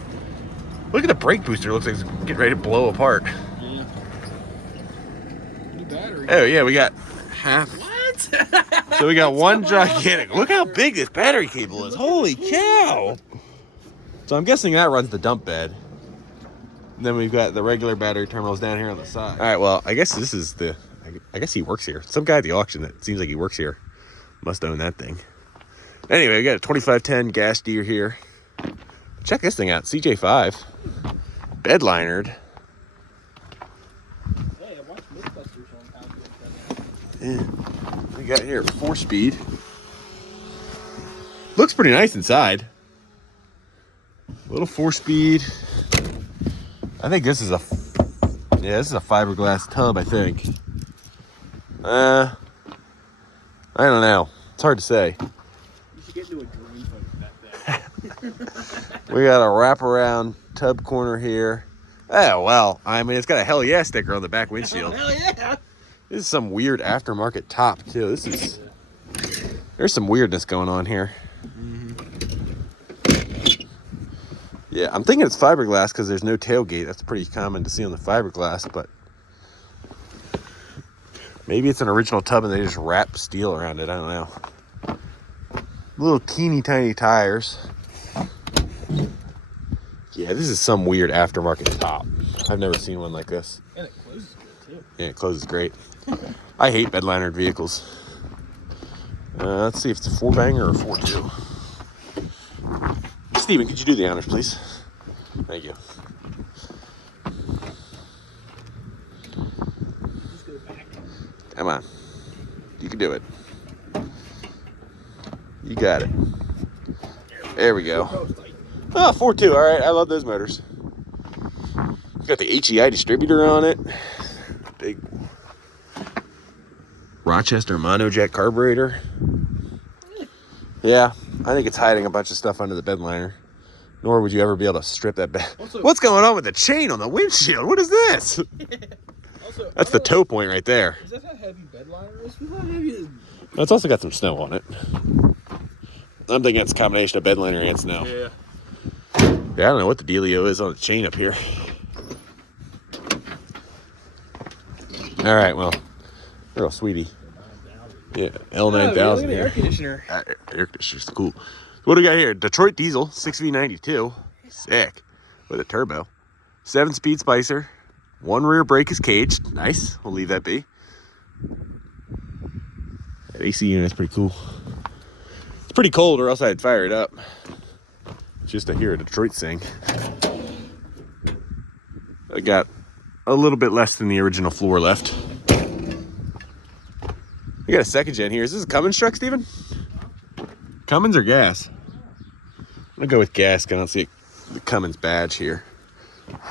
Look at the brake booster. Looks like it's getting ready to blow apart. Yeah. New battery. Oh, yeah, we got half. What? So we got one gigantic. Look how big this battery cable is. Holy cow. So I'm guessing that runs the dump bed. And then we've got the regular battery terminals down here on the side. All right, well, I guess this is the... I guess he works here. Some guy at the auction that seems like he works here must own that thing. Anyway, we got a 2510 gas Deere here. Check this thing out. CJ5. Bed linered. Hey, I watched Mythbusters on Outdoor. Yeah. We got here 4-speed. Looks pretty nice inside. Little 4-speed. I think this is a... Yeah, this is a fiberglass tub, I think. I don't know. It's hard to say. You should get into a drone photo back there. We got a wraparound tub corner here. Oh, well, I mean, it's got a hell yeah sticker on the back windshield. Oh, hell yeah! This is some weird aftermarket top, too. This is... There's some weirdness going on here. Yeah, I'm thinking it's fiberglass because there's no tailgate. That's pretty common to see on the fiberglass, but maybe it's an original tub and they just wrap steel around it. I don't know. Little teeny tiny tires. Yeah, this is some weird aftermarket top. I've never seen one like this. And it closes good, too. Yeah, it closes great. I hate bedlinered vehicles. Let's see if it's a 4-banger or a 4.2. Steven, could you do the honors, please? Thank you. Just go back. Come on. You can do it. You got it. There we go. Oh, 4.2. All right. I love those motors. Got the HEI distributor on it. Big Rochester monojet carburetor. Yeah, I think it's hiding a bunch of stuff under the bed liner. Nor would you ever be able to strip that bed. Also, what's going on with the chain on the windshield? What is this? Also, that's the tow point right there. Is that how heavy bed liner is? How heavy is... It's also got some snow on it. I'm thinking it's a combination of bed liner and snow. Yeah. Yeah, I don't know what the dealio is on the chain up here. All right, well, you're a sweetie. Yeah, L9000. Oh, look at the air conditioner. Air conditioner's cool. What do we got here? Detroit diesel, 6V92. Sick. With a turbo. 7-speed spicer. 1 rear brake is caged. Nice. We'll leave that be. That AC unit's pretty cool. It's pretty cold or else I'd fire it up. Just to hear a Detroit sing. I got a little bit less than the original floor left. We got a second gen here. Is this a Cummins truck, Steven? Cummins or gas? I'm gonna go with gas because I don't see the Cummins badge here.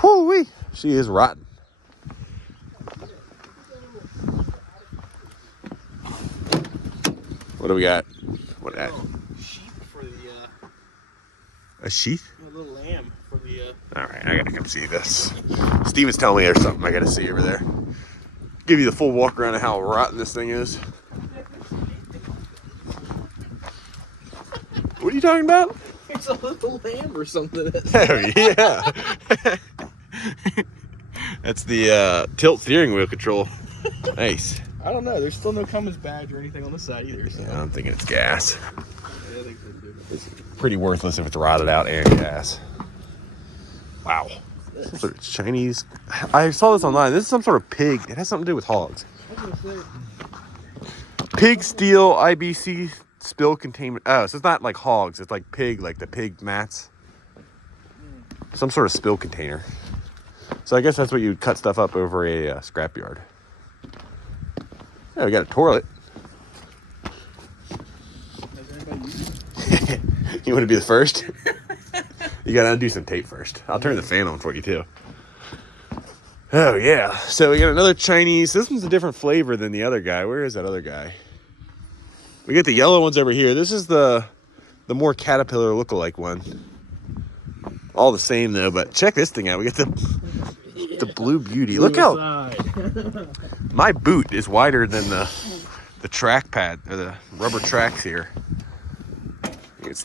Whoo-wee! She is rotten. What do we got? What that? Sheep for the A sheath? a little lamb for the All right, I gotta come see this. Steven's telling me there's something I gotta see over there. Give you the full walk around of how rotten this thing is. What are you talking about? It's a little lamb or something. Oh, yeah. That's the tilt steering wheel control. Nice. I don't know. There's still no Cummins badge or anything on the side either. So. Yeah, I'm thinking it's gas. Yeah, I think so too. It's pretty worthless if it's rotted out and gas. Wow. Some sort of Chinese. I saw this online. This is some sort of pig. It has something to do with hogs. I was gonna say, Pig steel IBC spill containment. Oh, so it's not like hogs. It's like pig, like the pig mats. Some sort of spill container. So I guess that's what you'd cut stuff up over a scrapyard. Yeah, we got a toilet. has anybody used it? You want to be the first? You got to undo some tape first. I'll turn the fan on for you too. Oh yeah. So we got another Chinese. This one's a different flavor than the other guy. Where is that other guy? We get the yellow ones over here. This is the more Caterpillar lookalike one. All the same though, but check this thing out. We get the Blue Beauty. Look how my boot is wider than the track pad or the rubber tracks here.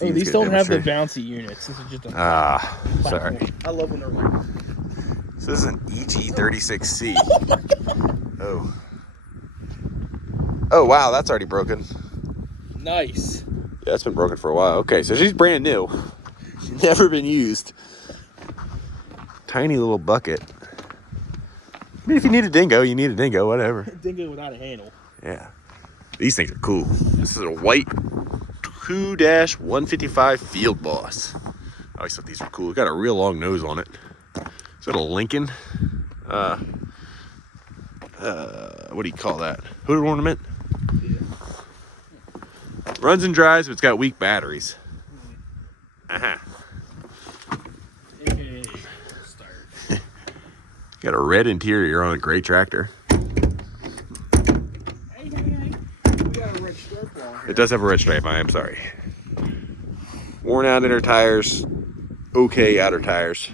Hey, these don't have the bouncy units. This is just a sorry. I love when they're like. So this is an EG36C. Oh. Oh wow, that's already broken. Nice. Yeah, it's been broken for a while. Okay, so she's brand new. Never been used. Tiny little bucket. I mean, if you need a dingo, you need a dingo, whatever. Dingo without a handle. Yeah. These things are cool. This is a white 2-155 Field Boss. I always thought these were cool. It's got a real long nose on it. It's got a Lincoln. What do you call that? Hood ornament? Yeah. Runs and drives, but it's got weak batteries. Uh-huh. Hey, start. Got a red interior on a gray tractor. Hey, on here. It does have a red stripe. I am sorry. Worn out inner tires. Okay outer tires.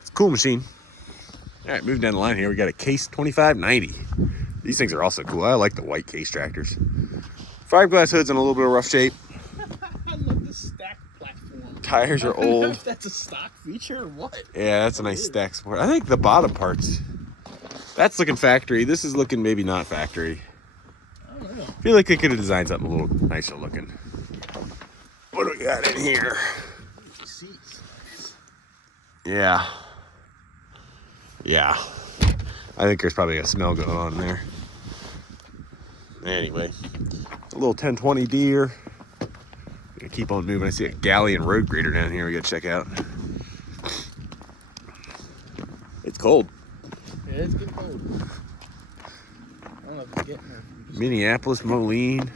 It's a cool machine. All right, moving down the line here, we got a Case 2590. These things are also cool. I like the white Case tractors. Fiberglass hoods in a little bit of rough shape. I love the stack platform. Tires are I don't know old. if that's a stock feature or what. Yeah, that's a nice stack support. I think the bottom parts, that's looking factory. This is looking maybe not factory. I don't know. I feel like they could have designed something a little nicer looking. What do we got in here? Seats. Yeah. Yeah. I think there's probably a smell going on there. Anyway, a little 1020 Deere. Gonna keep on moving. I see a Galleon road grader down here we gotta check out. It's cold. Yeah, it's getting cold. I don't know if it's getting there. Minneapolis Moline.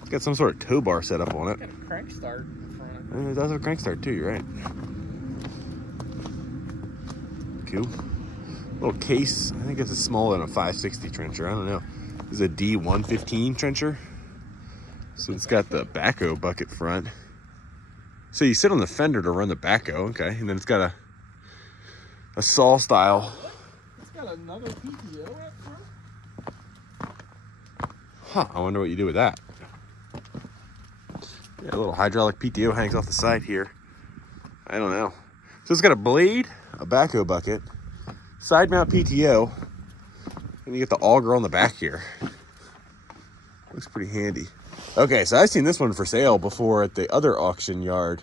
It's got some sort of tow bar set up on it. Got a crank start in front of it. And it does have a crank start too, you're right. Cool. Little Case. I think it's a smaller than a 560 trencher. I don't know. This is a D115 trencher. So it's got the backhoe bucket front. So you sit on the fender to run the backhoe, okay. And then it's got a saw style. It's got another PTO up front. Huh, I wonder what you do with that. Yeah, a little hydraulic PTO hangs off the side here. I don't know. So it's got a blade, a backhoe bucket, side mount PTO, and you get the auger on the back here. Looks pretty handy. Okay, so I've seen this one for sale before at the other auction yard.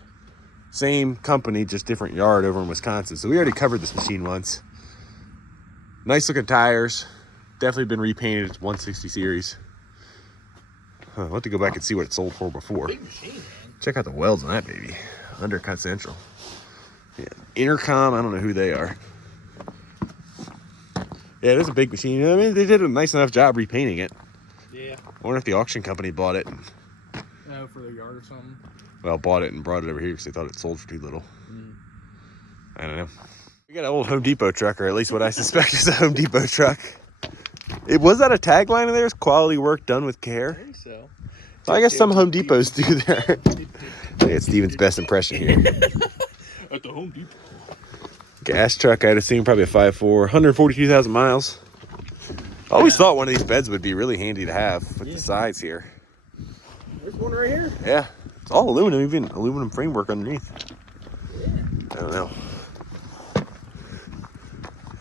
Same company, just different yard over in Wisconsin. So we already covered this machine once. Nice looking tires. Definitely been repainted. It's 160 series. I'll have to go back and see what it sold for before. Big machine, man. Check out the welds on that baby. Undercut Central. Yeah. Intercom, I don't know who they are. Yeah, it is a big machine. I mean, they did a nice enough job repainting it. Yeah. I wonder if the auction company bought it and, No, for their yard or something. well, bought it and brought it over here because they thought it sold for too little. I don't know. We got an old Home Depot truck, or at least what I suspect is a Home Depot truck. Was that a tagline in there? Is quality work done with care? I think so. So I guess some Home Depots do that. I think it's Steven's best impression here. At the Home Depot. Gas truck, I'd assume probably a 5.4, 142,000 miles. I always thought one of these beds would be really handy to have with the sides here. There's one right here. Yeah, it's all aluminum, even aluminum framework underneath. I don't know.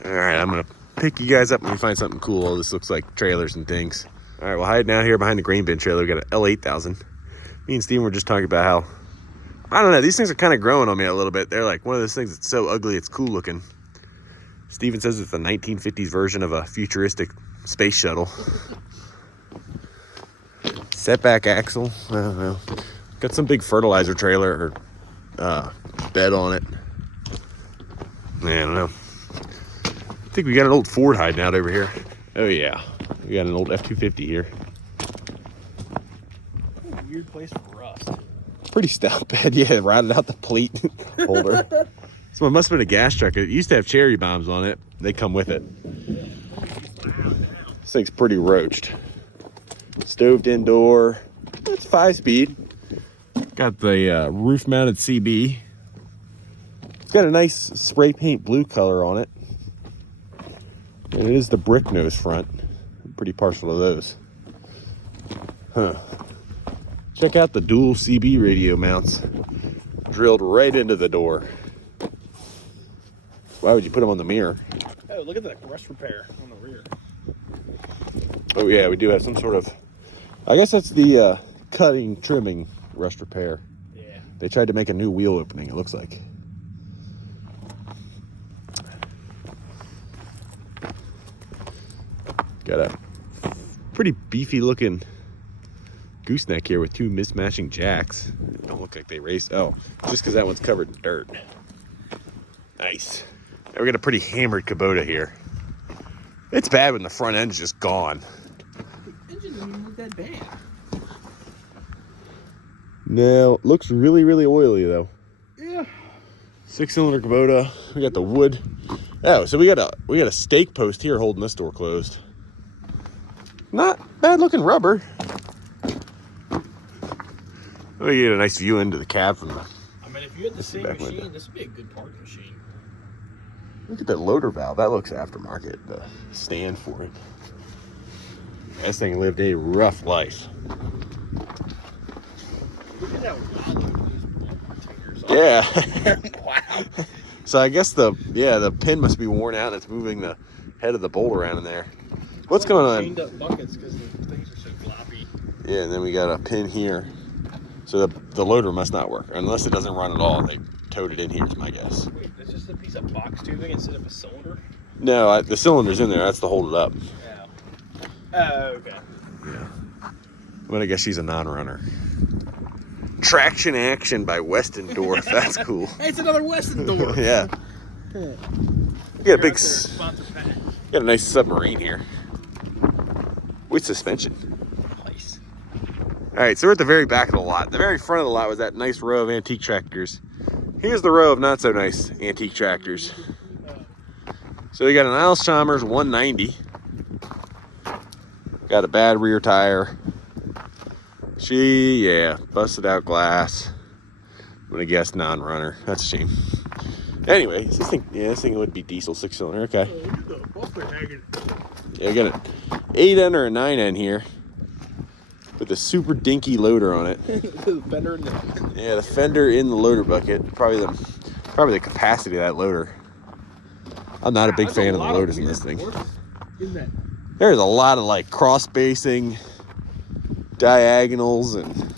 All right, I'm gonna pick you guys up when we find something cool. This looks like trailers and things. All right, we'll hide now here behind the grain bin trailer. We got an L8000. Me and Steven were just talking about how, I don't know, these things are kind of growing on me a little bit. They're like one of those things that's so ugly, it's cool looking. Steven says it's the 1950s version of a futuristic space shuttle. Setback axle, I don't know. Got some big fertilizer trailer or bed on it. I don't know. I think we got an old Ford hiding out over here. Oh yeah, we got an old F-250 here. What a weird place for rust. Pretty stout bed, yeah, routed out the plate holder. This one must have been a gas truck. It used to have cherry bombs on it. They come with it. This thing's pretty roached. Stoved in door. It's 5-speed. Got the roof-mounted CB. It's got a nice spray paint blue color on it. And it is the brick nose front. I'm pretty partial to those. Huh. Check out the dual CB radio mounts. Drilled right into the door. Why would you put them on the mirror? Oh, look at that rust repair on the rear. Oh yeah, we do have some sort of, I guess that's the cutting, trimming rust repair. Yeah. They tried to make a new wheel opening, it looks like. Got a pretty beefy looking gooseneck here with two mismatching jacks. Don't look like they raced. Oh, just because that one's covered in dirt. Nice. Now we got a pretty hammered Kubota here. It's bad when the front end's just gone. The engine doesn't even look that bad. No, looks really, really oily though. Yeah. 6-cylinder Kubota. We got the wood. Oh, so we got a stake post here holding this door closed. Not bad looking rubber. Oh, you get a nice view into the cab from the. I mean, if you had the same back machine, window. this would be a good parking machine. Look at that loader valve. That looks aftermarket. The stand for it. This thing lived a rough life. Look at how wide these containers are. Yeah. Wow. So I guess the pin must be worn out and it's moving the head of the bolt around in there. What's going on? Chained up buckets because the things are so floppy. Yeah, and then we got a pin here. So the loader must not work. Unless it doesn't run at all. They towed it in here is my guess. Wait, that's just a piece of box tubing instead of a cylinder? No, the cylinder's in there. That's to hold it up. Yeah. Oh, okay. Yeah. But I guess she's a non-runner. Traction Action by Westendorf. That's cool. Hey, it's another Westendorf. Yeah. We got a big, got a nice submarine here with suspension. Nice. All right, so we're at the very back of the lot. The very front of the lot was that nice row of antique tractors. Here's the row of not so nice antique tractors. So they got an Alstomers 190. Got a bad rear tire. Busted out glass. I'm gonna guess non-runner. That's a shame. Anyway, this thing would be diesel 6-cylinder. Okay. Yeah, I got an 8N or a 9N here with a super dinky loader on it. The fender in the... Yeah, the fender in the loader bucket. Probably the capacity of that loader. I'm not a big fan of the loaders in this thing. Isn't that? There's a lot of like cross spacing, diagonals, and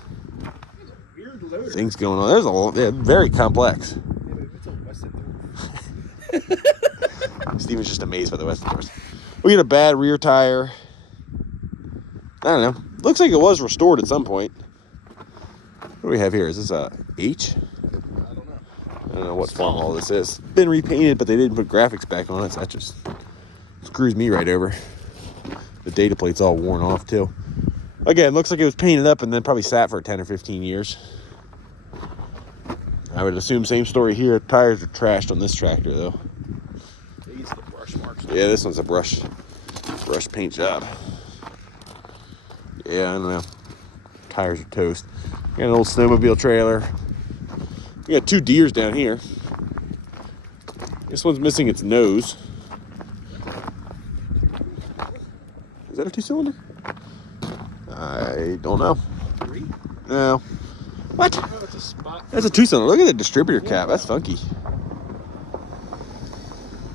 Weird loader. things going on. Very complex. Yeah, but it's a Westendorf. Steven's just amazed by the Westendorfs. We got a bad rear tire. I don't know. Looks like it was restored at some point. What do we have here? Is this a H? I don't know what font all this is. Been repainted, but they didn't put graphics back on it, so that just screws me right over. The data plate's all worn off, too. Again, looks like it was painted up and then probably sat for 10 or 15 years. I would assume same story here. Tires are trashed on this tractor, though. These are the brush marks. Yeah, this one's a brush paint job. Yeah, I don't know. Tires are toast. Got an old snowmobile trailer. We got 2 Deeres down here. This one's missing its nose. Is that a 2-cylinder? I don't know. 3? No. What? Oh, it's a spot. That's a 2-cylinder. Look at the distributor cap. That's funky.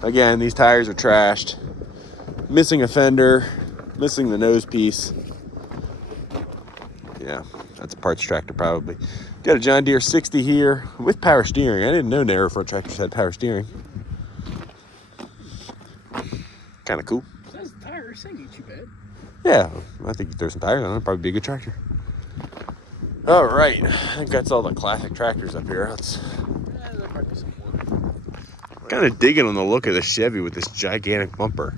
Again, these tires are trashed. Missing a fender. Missing the nose piece. Yeah, that's a parts tractor probably. Got a John Deere 60 here with power steering. I didn't know narrow front tractors had power steering. Kind of cool. That's the tire. This ain't too bad. Yeah, I think you throw some tires on it, it'd probably be a good tractor. All right, I think that's all the classic tractors up here. Let's There might be some more. kind of digging on the look of the Chevy with this gigantic bumper.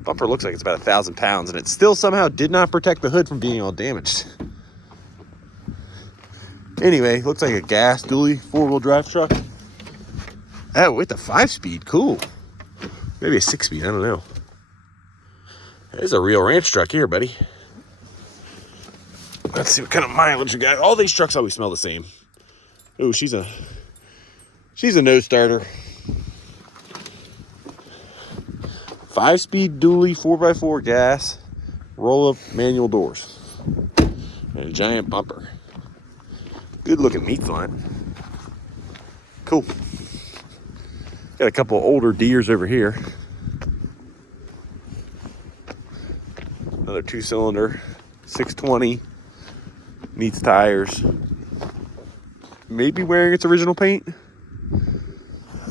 Bumper looks like it's about 1,000 pounds, and it still somehow did not protect the hood from being all damaged. Anyway, looks like a gas dually 4-wheel drive truck. Oh, with the 5-speed, cool. Maybe a 6-speed, I don't know. There's a real ranch truck here, buddy. Let's see what kind of mileage we got. All these trucks always smell the same. Oh, she's a nose starter. 5-speed dually 4x4 gas, roll-up manual doors, and a giant bumper. Good looking meats on it. Cool. Got a couple of older Deeres over here. Another 2-cylinder, 620. Needs tires. Maybe wearing its original paint.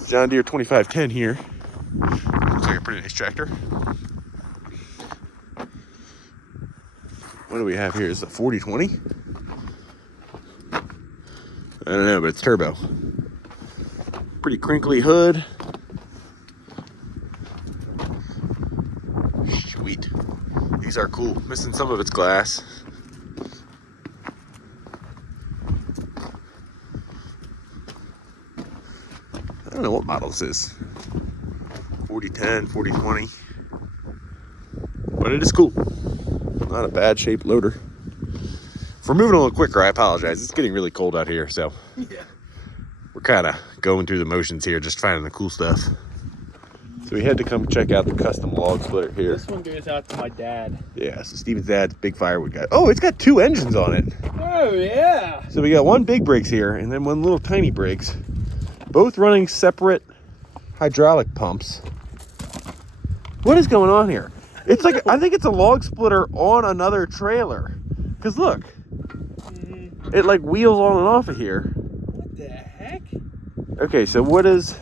John Deere 2510 here. Looks like a pretty nice tractor. What do we have here? Is it a 4020? I don't know, but it's turbo. Pretty crinkly hood. Sweet. These are cool. Missing some of its glass. I don't know what model this is. 4010, 4020. But it is cool. Not a bad shaped loader. If we're moving a little quicker, I apologize. It's getting really cold out here, so Yeah. we're kind of going through the motions here, just finding the cool stuff. So we had to come check out the custom log splitter here. This one goes out to my dad. Yeah, so Steven's dad's big firewood guy. Oh, it's got 2 engines on it. Oh, yeah. So we got one big Briggs here and then one little tiny Briggs, both running separate hydraulic pumps. What is going on here? It's like, I think it's a log splitter on another trailer. Because look, it like wheels on and off of here. What the heck? Okay, so what is...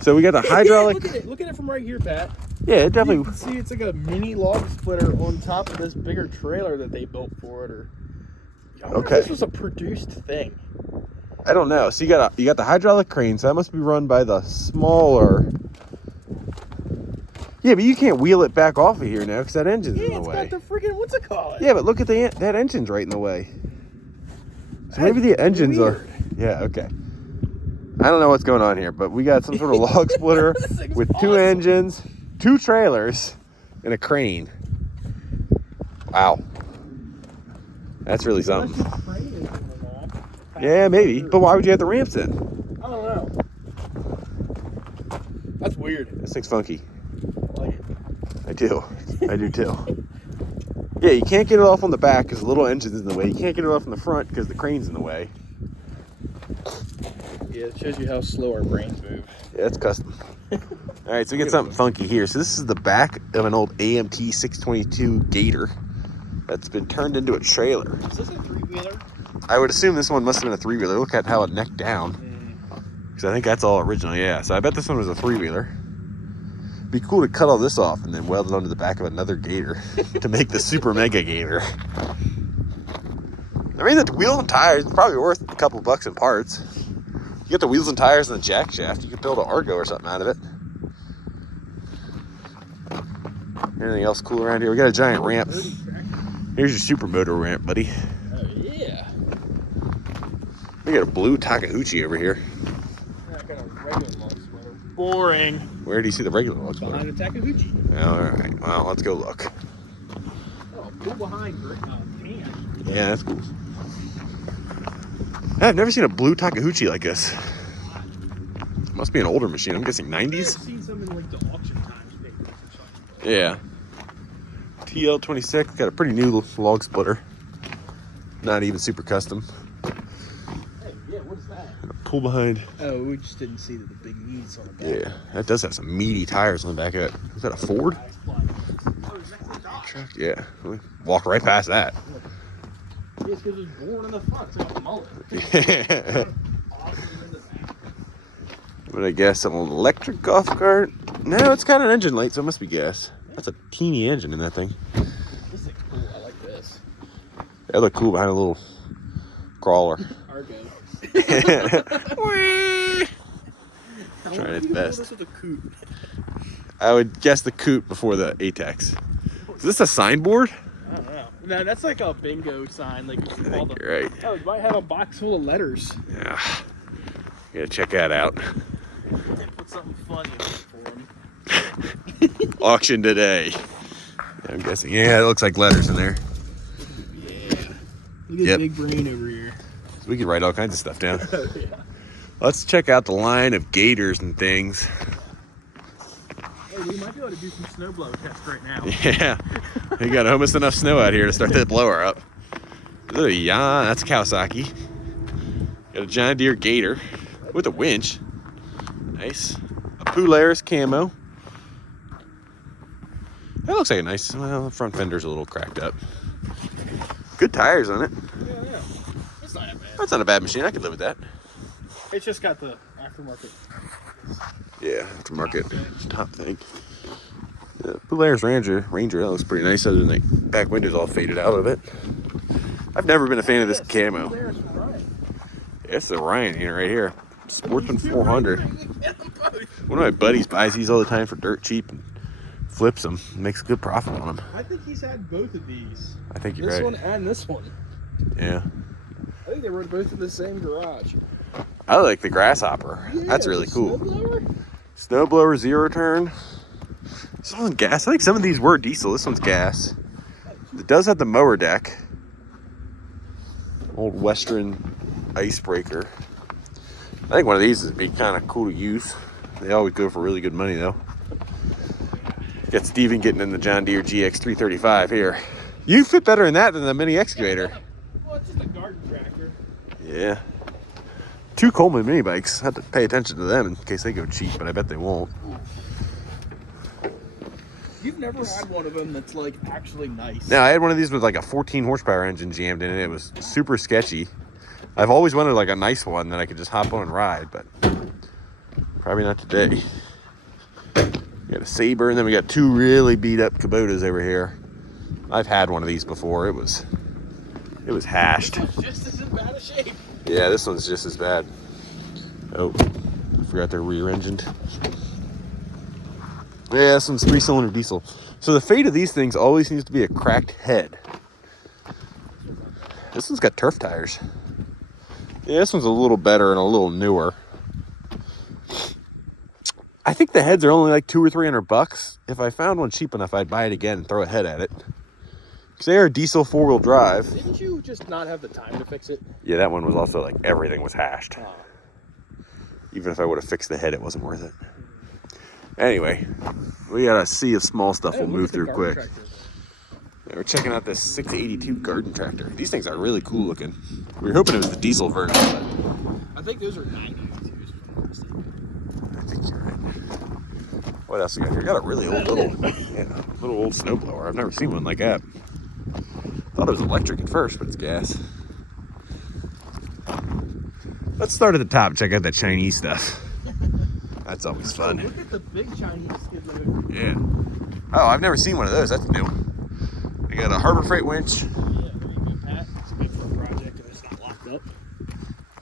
So we got the hydraulic... Yeah, look at it from right here, Pat. Yeah, it You definitely... can see it's like a mini log splitter on top of this bigger trailer that they built for it. Or I wonder if this was a produced thing. I don't know. So you got the hydraulic crane, so that must be run by the smaller... Yeah, but you can't wheel it back off of here now because that engine's in the way. Yeah, it's got the freaking, what's it called? Yeah, but look at that engine's right in the way. So maybe the engines are... Yeah, okay. I don't know what's going on here, but we got some sort of log splitter with 2 engines, 2 trailers, and a crane. Wow. That's really something. Yeah, maybe. But why would you have the ramps in? I don't know. That's weird. This thing's funky. I like it. I do. I do too. Yeah, you can't get it off on the back because the little engine's in the way. You can't get it off in the front because the crane's in the way. Yeah, it shows you how slow our brains move. Yeah, it's custom. All right, so we get something funky here. So this is the back of an old AMT 622 Gator that's been turned into a trailer. Is this a 3-wheeler? I would assume this one must have been a 3-wheeler. Look at how it necked down. Because I think that's all original, yeah. So I bet this one was a 3-wheeler. It'd be cool to cut all this off and then weld it onto the back of another Gator to make the Super Mega Gator. I mean, the wheels and tires, it's probably worth a couple bucks in parts. You get the wheels and tires and the jack shaft, you could build an Argo or something out of it. Anything else cool around here? We got a giant ramp. Here's your super motor ramp, buddy. Oh, yeah. We got a blue Takeuchi over here. I got a regular log splitter. Boring. Where do you see the regular log splitter? Behind the Takeuchi. All right, well, let's go look. Oh, pull behind tan. Yeah, that's cool. I've never seen a blue Takeuchi like this. Must be an older machine. I'm guessing 90s? I've seen some in like the auction times papers or something. Yeah. TL26, got a pretty new log splitter. Not even super custom. Hey, yeah, what is that? Pull behind. Oh, we just didn't see the big meats on the back. Yeah, that does have some meaty tires on the back of it. Is that a Ford? Oh, it's next to the dock. Truck? Yeah. We walk right past that. It's because it was born in the front, so it's a mullet. What I guess, an electric golf cart? No, it's got an engine light, so it must be gas. That's a teeny engine in that thing. This looks cool. I like this. That looked cool behind a little crawler. Argo. Trying its best. This with a coupe. I would guess the Coot before the Atex. Is this a signboard? I don't know. No, that's like a bingo sign. Like I think you're right. Oh, it might have a box full of letters. Yeah. Gotta check that out. Put something funny in it for him. Auction today. Yeah, I'm guessing. Yeah, it looks like letters in there. Yeah. Look at big brain over here. So we could write all kinds of stuff down. Yeah. Let's check out the line of Gators and things. Hey, we might be able to do some snowblower tests right now. Yeah. We got almost enough snow out here to start that blower up. Look, yeah, that's Kawasaki. Got a John Deere Gator with a winch. Nice. A Polaris camo. That looks like a nice, well, the front fender's a little cracked up. Good tires on it. Yeah. It's not that bad. That's not a bad machine. I could live with that. It's just got the aftermarket. Yeah, aftermarket top thing. The Polaris Ranger, that looks pretty nice, other than the back window's all faded out of it. I've never been a fan of this camo. There's Ryan. It's the Ryan here, right here. Sportsman 400. One of my buddies buys these all the time for dirt cheap and flips them. Makes a good profit on them. I think he's had both of these. I think you're This right. one and this one. Yeah. I think they were both in the same garage. I like the Grasshopper. Yeah, That's really cool. snowblower? Snowblower, zero turn. This one's gas. I think some of these were diesel. This one's gas. It does have the mower deck. Old Western icebreaker. I think one of these would be kind of cool to use. They always go for really good money though. Got Steven getting in the John Deere GX 335 here. You fit better in that than the mini excavator. Well, it's just a garden tractor. Yeah. 2 Coleman mini bikes. I have to pay attention to them in case they go cheap, but I bet they won't. You've never had one of them that's like actually nice. No, I had one of these with like a 14 horsepower engine jammed in it. It was super sketchy. I've always wanted like a nice one that I could just hop on and ride, but probably not today. We got a Saber, and then we got 2 really beat up Kubotas over here. I've had one of these before. It was hashed. This one's just as bad a shape. Yeah, this one's just as bad. Oh, I forgot they're rear-engined. Yeah, this one's 3-cylinder diesel. So the fate of these things always seems to be a cracked head. This one's got turf tires. Yeah, this one's a little better and a little newer. I think the heads are only like $200 or $300. If I found one cheap enough, I'd buy it again and throw a head at it. Because they are diesel 4-wheel drive. Didn't you just not have the time to fix it? Yeah, that one was also like everything was hashed. Even if I would have fixed the head, it wasn't worth it. Anyway, we got a sea of small stuff we'll move through quick. Yeah, we're checking out this 682 garden tractor. These things are really cool looking. We were hoping it was the diesel version, but I think those are 992s if I'm not mistaken. I think you're right. What else we got here? We got a really old little old snowblower. I've never seen one like that. Thought it was electric at first, but it's gas. Let's start at the top and check out that Chinese stuff. That's always fun. Look at the big Chinese skid loader. Yeah. Oh, I've never seen one of those. That's new. We got a Harbor Freight winch. Yeah, there you go, Pat. It's good for a project if it's not locked up.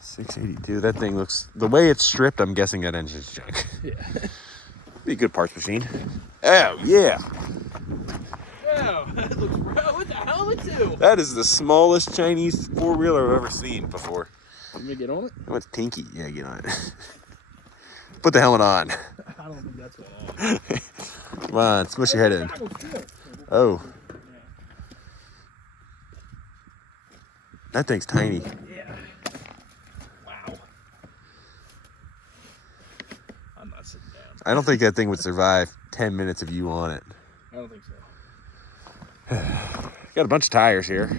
682. That thing looks, the way it's stripped, I'm guessing that engine's junk. Yeah. Be a good parts machine. Oh, yeah. Wow, that looks bro with the helmet too. That is the smallest Chinese 4-wheeler I've ever seen before. You gonna get on it? Oh, it's tinky. Yeah, get on it. Put the helmet on. I don't think that's what Come on, smush your head in. Oh. That thing's tiny. Yeah. Wow. I'm not sitting down. I don't think that thing would survive 10 minutes of you on it. I don't think so. Got a bunch of tires here.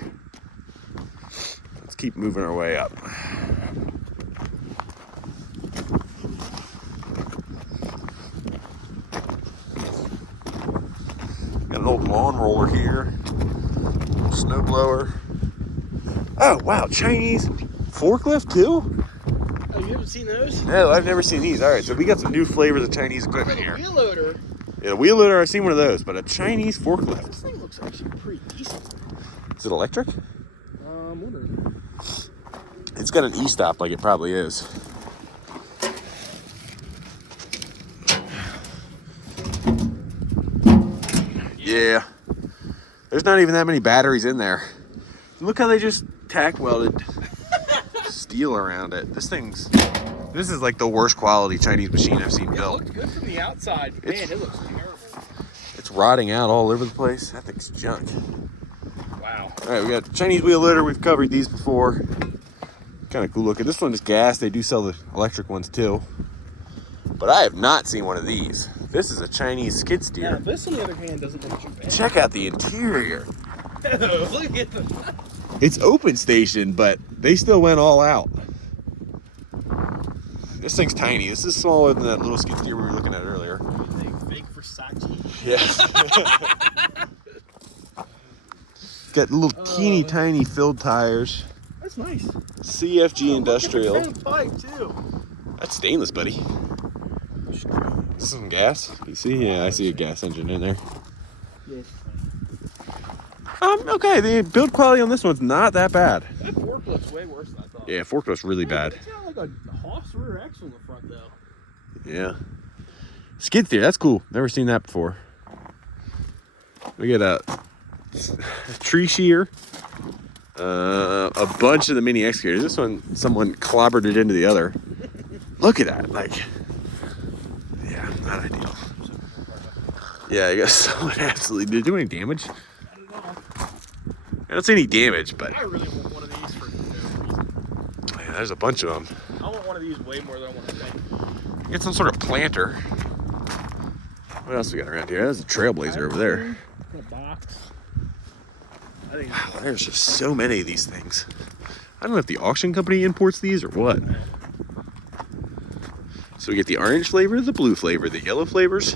Let's keep moving our way up. Got an old lawn roller here. Snow blower. Oh, wow, Chinese forklift too? Oh, you haven't seen those? No, I've never seen these. All right, so we got some new flavors of Chinese equipment here. Wheel loader. Yeah, the wheel loader, I've seen one of those, but a Chinese forklift. This thing looks actually pretty decent. Is it electric? I'm wondering. It's got an e-stop like it probably is. Yeah. There's not even that many batteries in there. Look how they just tack welded steel around it. This is like the worst quality Chinese machine I've seen It built. looked good from the outside. Man, it looks terrible. It's rotting out all over the place. That thing's junk. Wow. All right, we got Chinese wheel loader. We've covered these before. Kind of cool looking. This one is gas. They do sell the electric ones too. But I have not seen one of these. This is a Chinese skid Now, steer. this, on the other hand, doesn't look too bad. Check out the interior. Look at the... It's open station, but they still went all out. This thing's tiny. This is smaller than that little skid steer we were looking at earlier. Fake Versace. Yeah. Got little teeny tiny filled tires. That's nice. CFG Industrial. Look at the pipe, too. That's stainless, buddy. Is this some gas? You see? Yeah, I see a gas engine in there. Yes. Okay, the build quality on this one's not that bad. That forklift's way worse than I thought. Yeah, forklift's really bad. It's got like a Haas rear axle in the front, though. Yeah. Skid steer, that's cool. Never seen that before. We got a tree shear. A bunch of the mini excavators. This one, someone clobbered it into the other. Look at that. Like, yeah, not ideal. Yeah, I guess someone absolutely did it do any damage? I don't know. I don't see any damage, but I really want one of these for there's a bunch of them. I want one of these way more than I want a tank. Get some sort of planter. What else we got around here? There's a Trailblazer over there. A box. I think Wow, there's just so many of these things. I don't know if the auction company imports these or what. So we get the orange flavor, the blue flavor, the yellow flavors,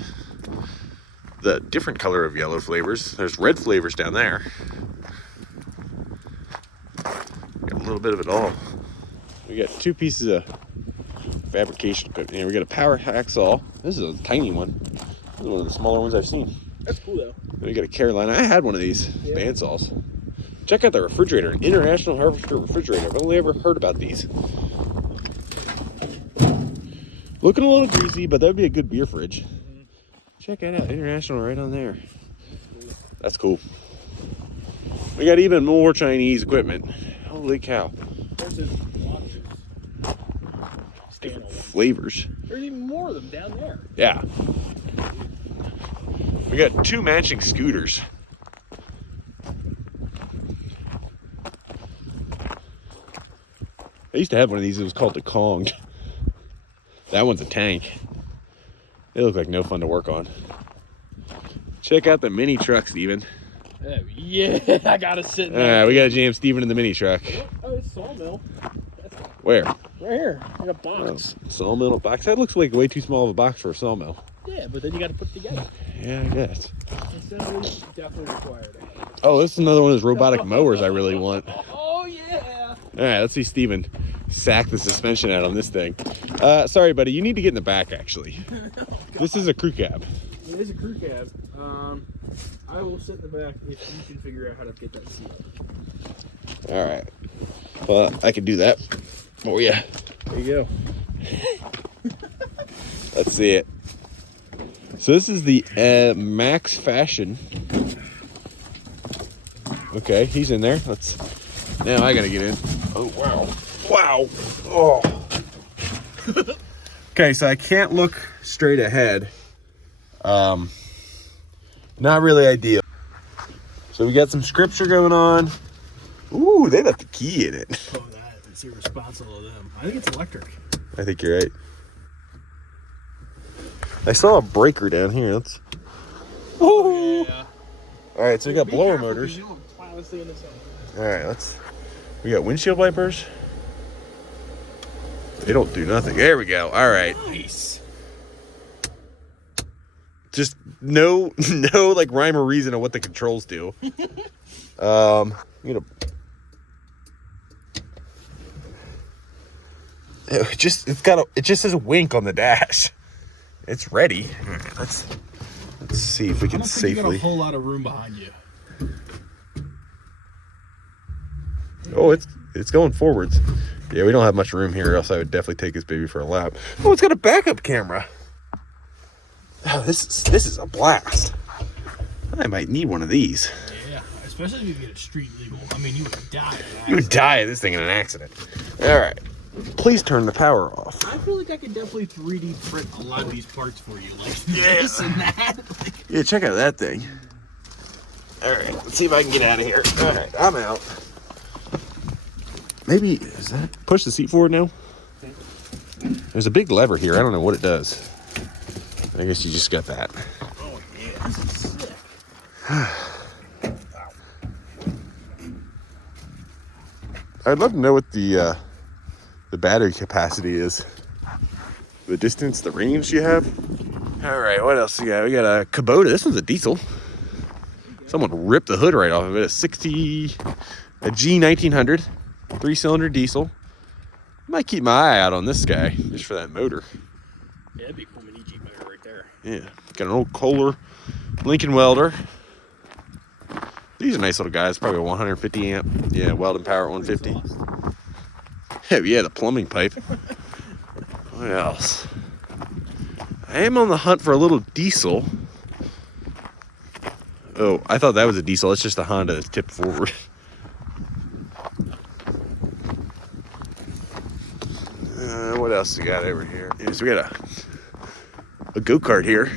the different color of yellow flavors. There's red flavors down there. Got a little bit of it all. We got 2 pieces of fabrication equipment here. We got a power hacksaw. This is a tiny one. This is one of the smaller ones I've seen. that's cool though. Then we got a Carolina. I had one of these bandsaws. Check out the refrigerator, an International Harvester refrigerator. I've only ever heard about these. Looking a little greasy, but that would be a good beer fridge. Check that out, International right on there. That's cool. We got even more Chinese equipment. Holy cow. There's a lot of Different flavors. There's even more of them down there. Yeah. We got 2 matching scooters. I used to have one of these. It was called the Kong. That one's a tank. They look like no fun to work on. Check out the mini truck, Steven. Oh, yeah, I gotta sit there. We gotta jam Steven in the mini truck. Oh, it's sawmill. Where? Right here, in a box. Sawmill box. That looks like way too small of a box for a sawmill. Yeah, but then you gotta put it together. Yeah, I guess. Assembly definitely required. Oh, this is another one of those robotic mowers I really want. Oh, yeah. All right, let's see Steven sack the suspension out on this thing. Sorry, buddy, you need to get in the back, actually. This is a crew cab. It is a crew cab. I will sit in the back if you can figure out how to get that seat up. All right. Well, I can do that for you. There you go. Let's see it. So this is the Max Fashion. Okay, he's in there. Now I gotta get in. Oh, wow. Wow. Oh. Okay, so I can't look straight ahead. Not really ideal. So we got some scripture going on. Ooh, they left the key in it. Oh, that's irresponsible of them. I think it's electric. I think you're right. I saw a breaker down here. Oh, yeah. All right, so we got Be blower careful, motors. 'cause you don't plow this thing in the sun. All right, we got windshield wipers. They don't do nothing. There we go. All right. Nice. Just no like rhyme or reason of what the controls do. It just says wink on the dash. It's ready. All right, let's see if we can I don't think you got safely. a whole lot of room behind you. Oh, it's going forwards. Yeah, we don't have much room here, or else I would definitely take this baby for a lap. Oh, it's got a backup camera. Oh, this is a blast. I might need one of these. Yeah, especially if you get it street legal. I mean, you would die. You would die of this thing in an accident. All right. Please turn the power off. I feel like I could definitely 3D print a lot of these parts for you, like this and that. Yeah, check out that thing. All right, let's see if I can get out of here. All right, I'm out. Maybe, is that push the seat forward now? There's a big lever here. I don't know what it does. I guess you just got that. Oh yeah, this is sick. I'd love to know what the battery capacity is. The distance, the range you have. All right, what else we got? We got a Kubota. This one's a diesel. Someone ripped the hood right off of it. A G1900, 3-cylinder diesel. Might keep my eye out on this guy just for that motor. Yeah, that'd be a cool mini Jeep motor right there. Yeah, got an old Kohler Lincoln welder. These are nice little guys. Probably a 150 amp. Yeah, welding power at 150. Oh yeah, the plumbing pipe. What else? I am on the hunt for a little diesel. Oh, I thought that was a diesel. It's just a Honda that's tipped forward. What else we got over here? Yeah, so we got a go-kart here.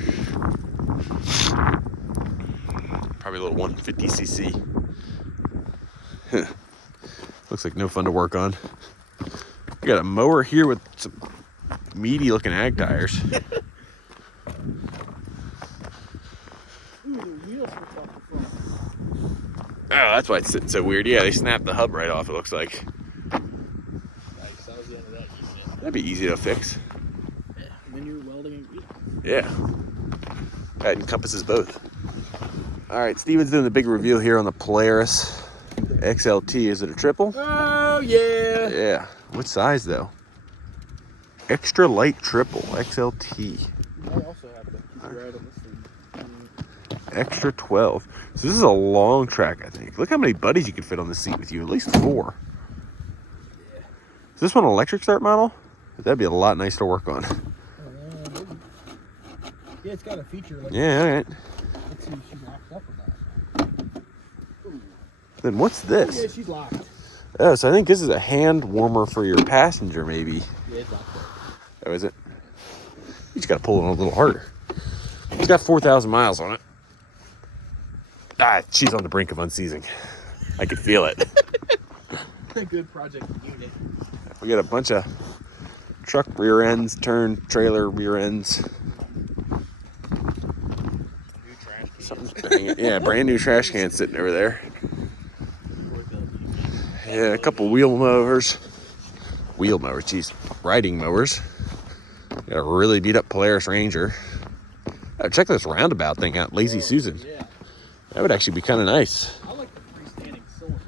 Probably a little 150cc. Looks like no fun to work on. We got a mower here with some meaty looking ag tires. Ooh, the wheels switch off the front. Oh, that's why it's sitting so weird. Yeah, they snapped the hub right off, it looks like. Nice, that was the end of that unit. That'd be easy to fix. Yeah, and then you're welding and wheeling. Yeah. That encompasses both. All right, Steven's doing the big reveal here on the Polaris XLT. Is it a triple? Oh, yeah. Yeah. What size, though? Extra light triple, XLT. I also have to keep your eye on this thing. Extra 12. So this is a long track, I think. Look how many buddies you could fit on this seat with you. At least 4. Yeah. Is this one an electric start model? That'd be a lot nicer to work on. Maybe. Yeah, it's got a feature like. Yeah, all right. Let's see if she's locked up or not. Ooh. Then what's this? Yeah, she's locked. Oh, so I think this is a hand warmer for your passenger, maybe. Yeah, it's locked up. Oh, is it? You just got to pull it a little harder. It's got 4,000 miles on it. Ah, she's on the brink of unseizing. I can feel it. A good project unit. We got a bunch of truck rear ends, turn trailer rear ends. New trash can. Something's banging. Yeah, brand new trash can sitting over there. Yeah, a couple wheel mowers. Wheel mowers, geez. Riding mowers. Got a really beat up Polaris Ranger. Oh, check this roundabout thing out, Lazy Susan. Yeah. That would actually be kind of nice. I like the freestanding cylinder.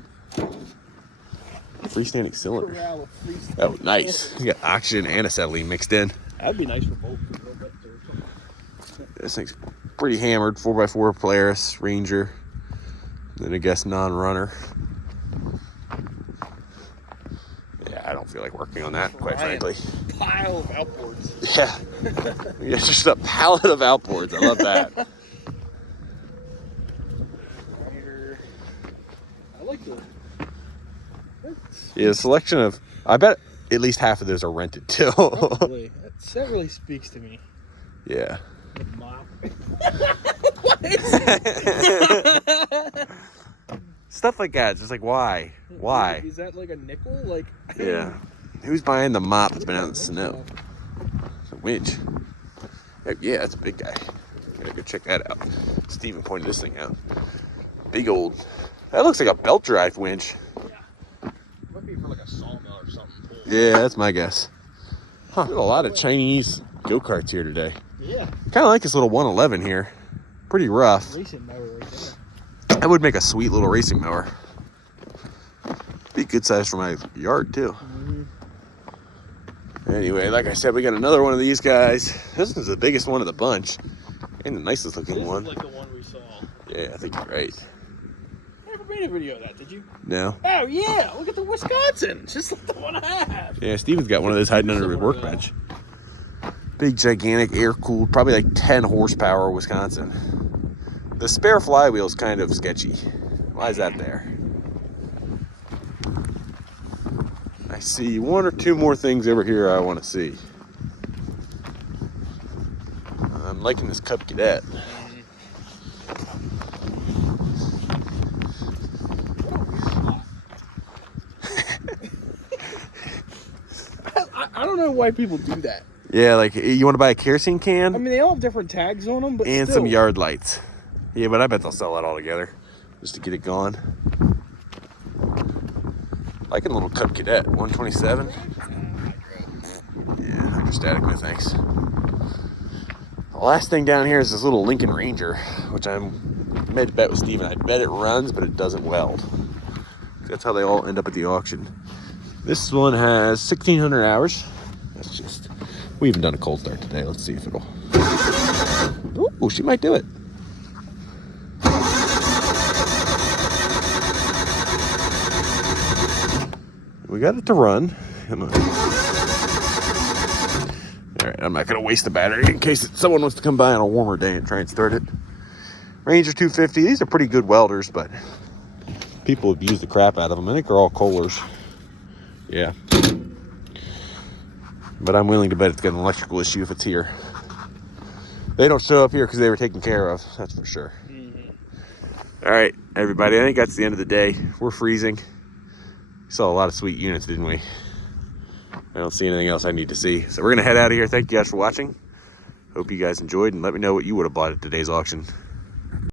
Freestanding cylinder. Corral of freestanding Oh, nice. cylinders. You got oxygen and acetylene mixed in. That'd be nice for both. This thing's pretty hammered. 4x4 Polaris Ranger. Then I guess non-runner. Yeah, I don't feel like working on that, quite frankly. Pile of outboards. Yeah. Yeah, just a pallet of outboards. I love that. I like the. Yeah, a selection of. I bet at least half of those are rented too. Probably. That really speaks to me. Yeah. Mop. Stuff like that. It's just like, why? Why? Is that like a nickel? Like. Yeah. Who's buying the mop that's been out in the snow? It's a winch. Yeah, that's a big guy. Gotta go check that out. Steven pointed this thing out. Big old. That looks like a belt drive winch. Yeah. Might be for like a sawmill or something. Yeah, that's my guess. Huh. Got a lot of Chinese go-karts here today. Yeah. Kind of like this little 111 here. Pretty rough. Racing mower right there. That would make a sweet little racing mower. Be good size for my yard too. Mm-hmm. Anyway, like I said, we got another one of these guys. This is the biggest one of the bunch. And the nicest looking This one. is like the one we saw. Yeah, I think you're right. I never made a video of that, did you? No? Oh yeah, look at the Wisconsin. Just like the one I have. Yeah, Steven's got one of those hiding under his workbench. Big, gigantic, air-cooled, probably like 10 horsepower Wisconsin. The spare flywheel's kind of sketchy. Why is that there? I see 1 or 2 more things over here I want to see. I'm liking this Cub Cadet. I don't know why people do that. Yeah, like, you want to buy a kerosene can? I mean, they all have different tags on them, but and still. some yard lights. Yeah, but I bet they'll sell that all together just to get it going. Liking a little Cub Cadet, 127. Yeah, hydrostatic, no thanks. The last thing down here is this little Lincoln Ranger, which I'm made to bet with Steven. I bet it runs, but it doesn't weld. That's how they all end up at the auction. This one has 1,600 hours. That's just, we haven't done a cold start today. Let's see if it'll. Ooh, she might do it. We got it to run. Come on. All right, I'm not gonna waste the battery in case someone wants to come by on a warmer day and try and start it. Ranger 250. These are pretty good welders, but people have used the crap out of them. I think they're all Kohlers. Yeah. But I'm willing to bet it's got an electrical issue if it's here. They don't show up here because they were taken care of. That's for sure. All right, everybody. I think that's the end of the day. We're freezing. We saw a lot of sweet units, didn't we? I don't see anything else I need to see. So we're going to head out of here. Thank you guys for watching. Hope you guys enjoyed, and let me know what you would have bought at today's auction.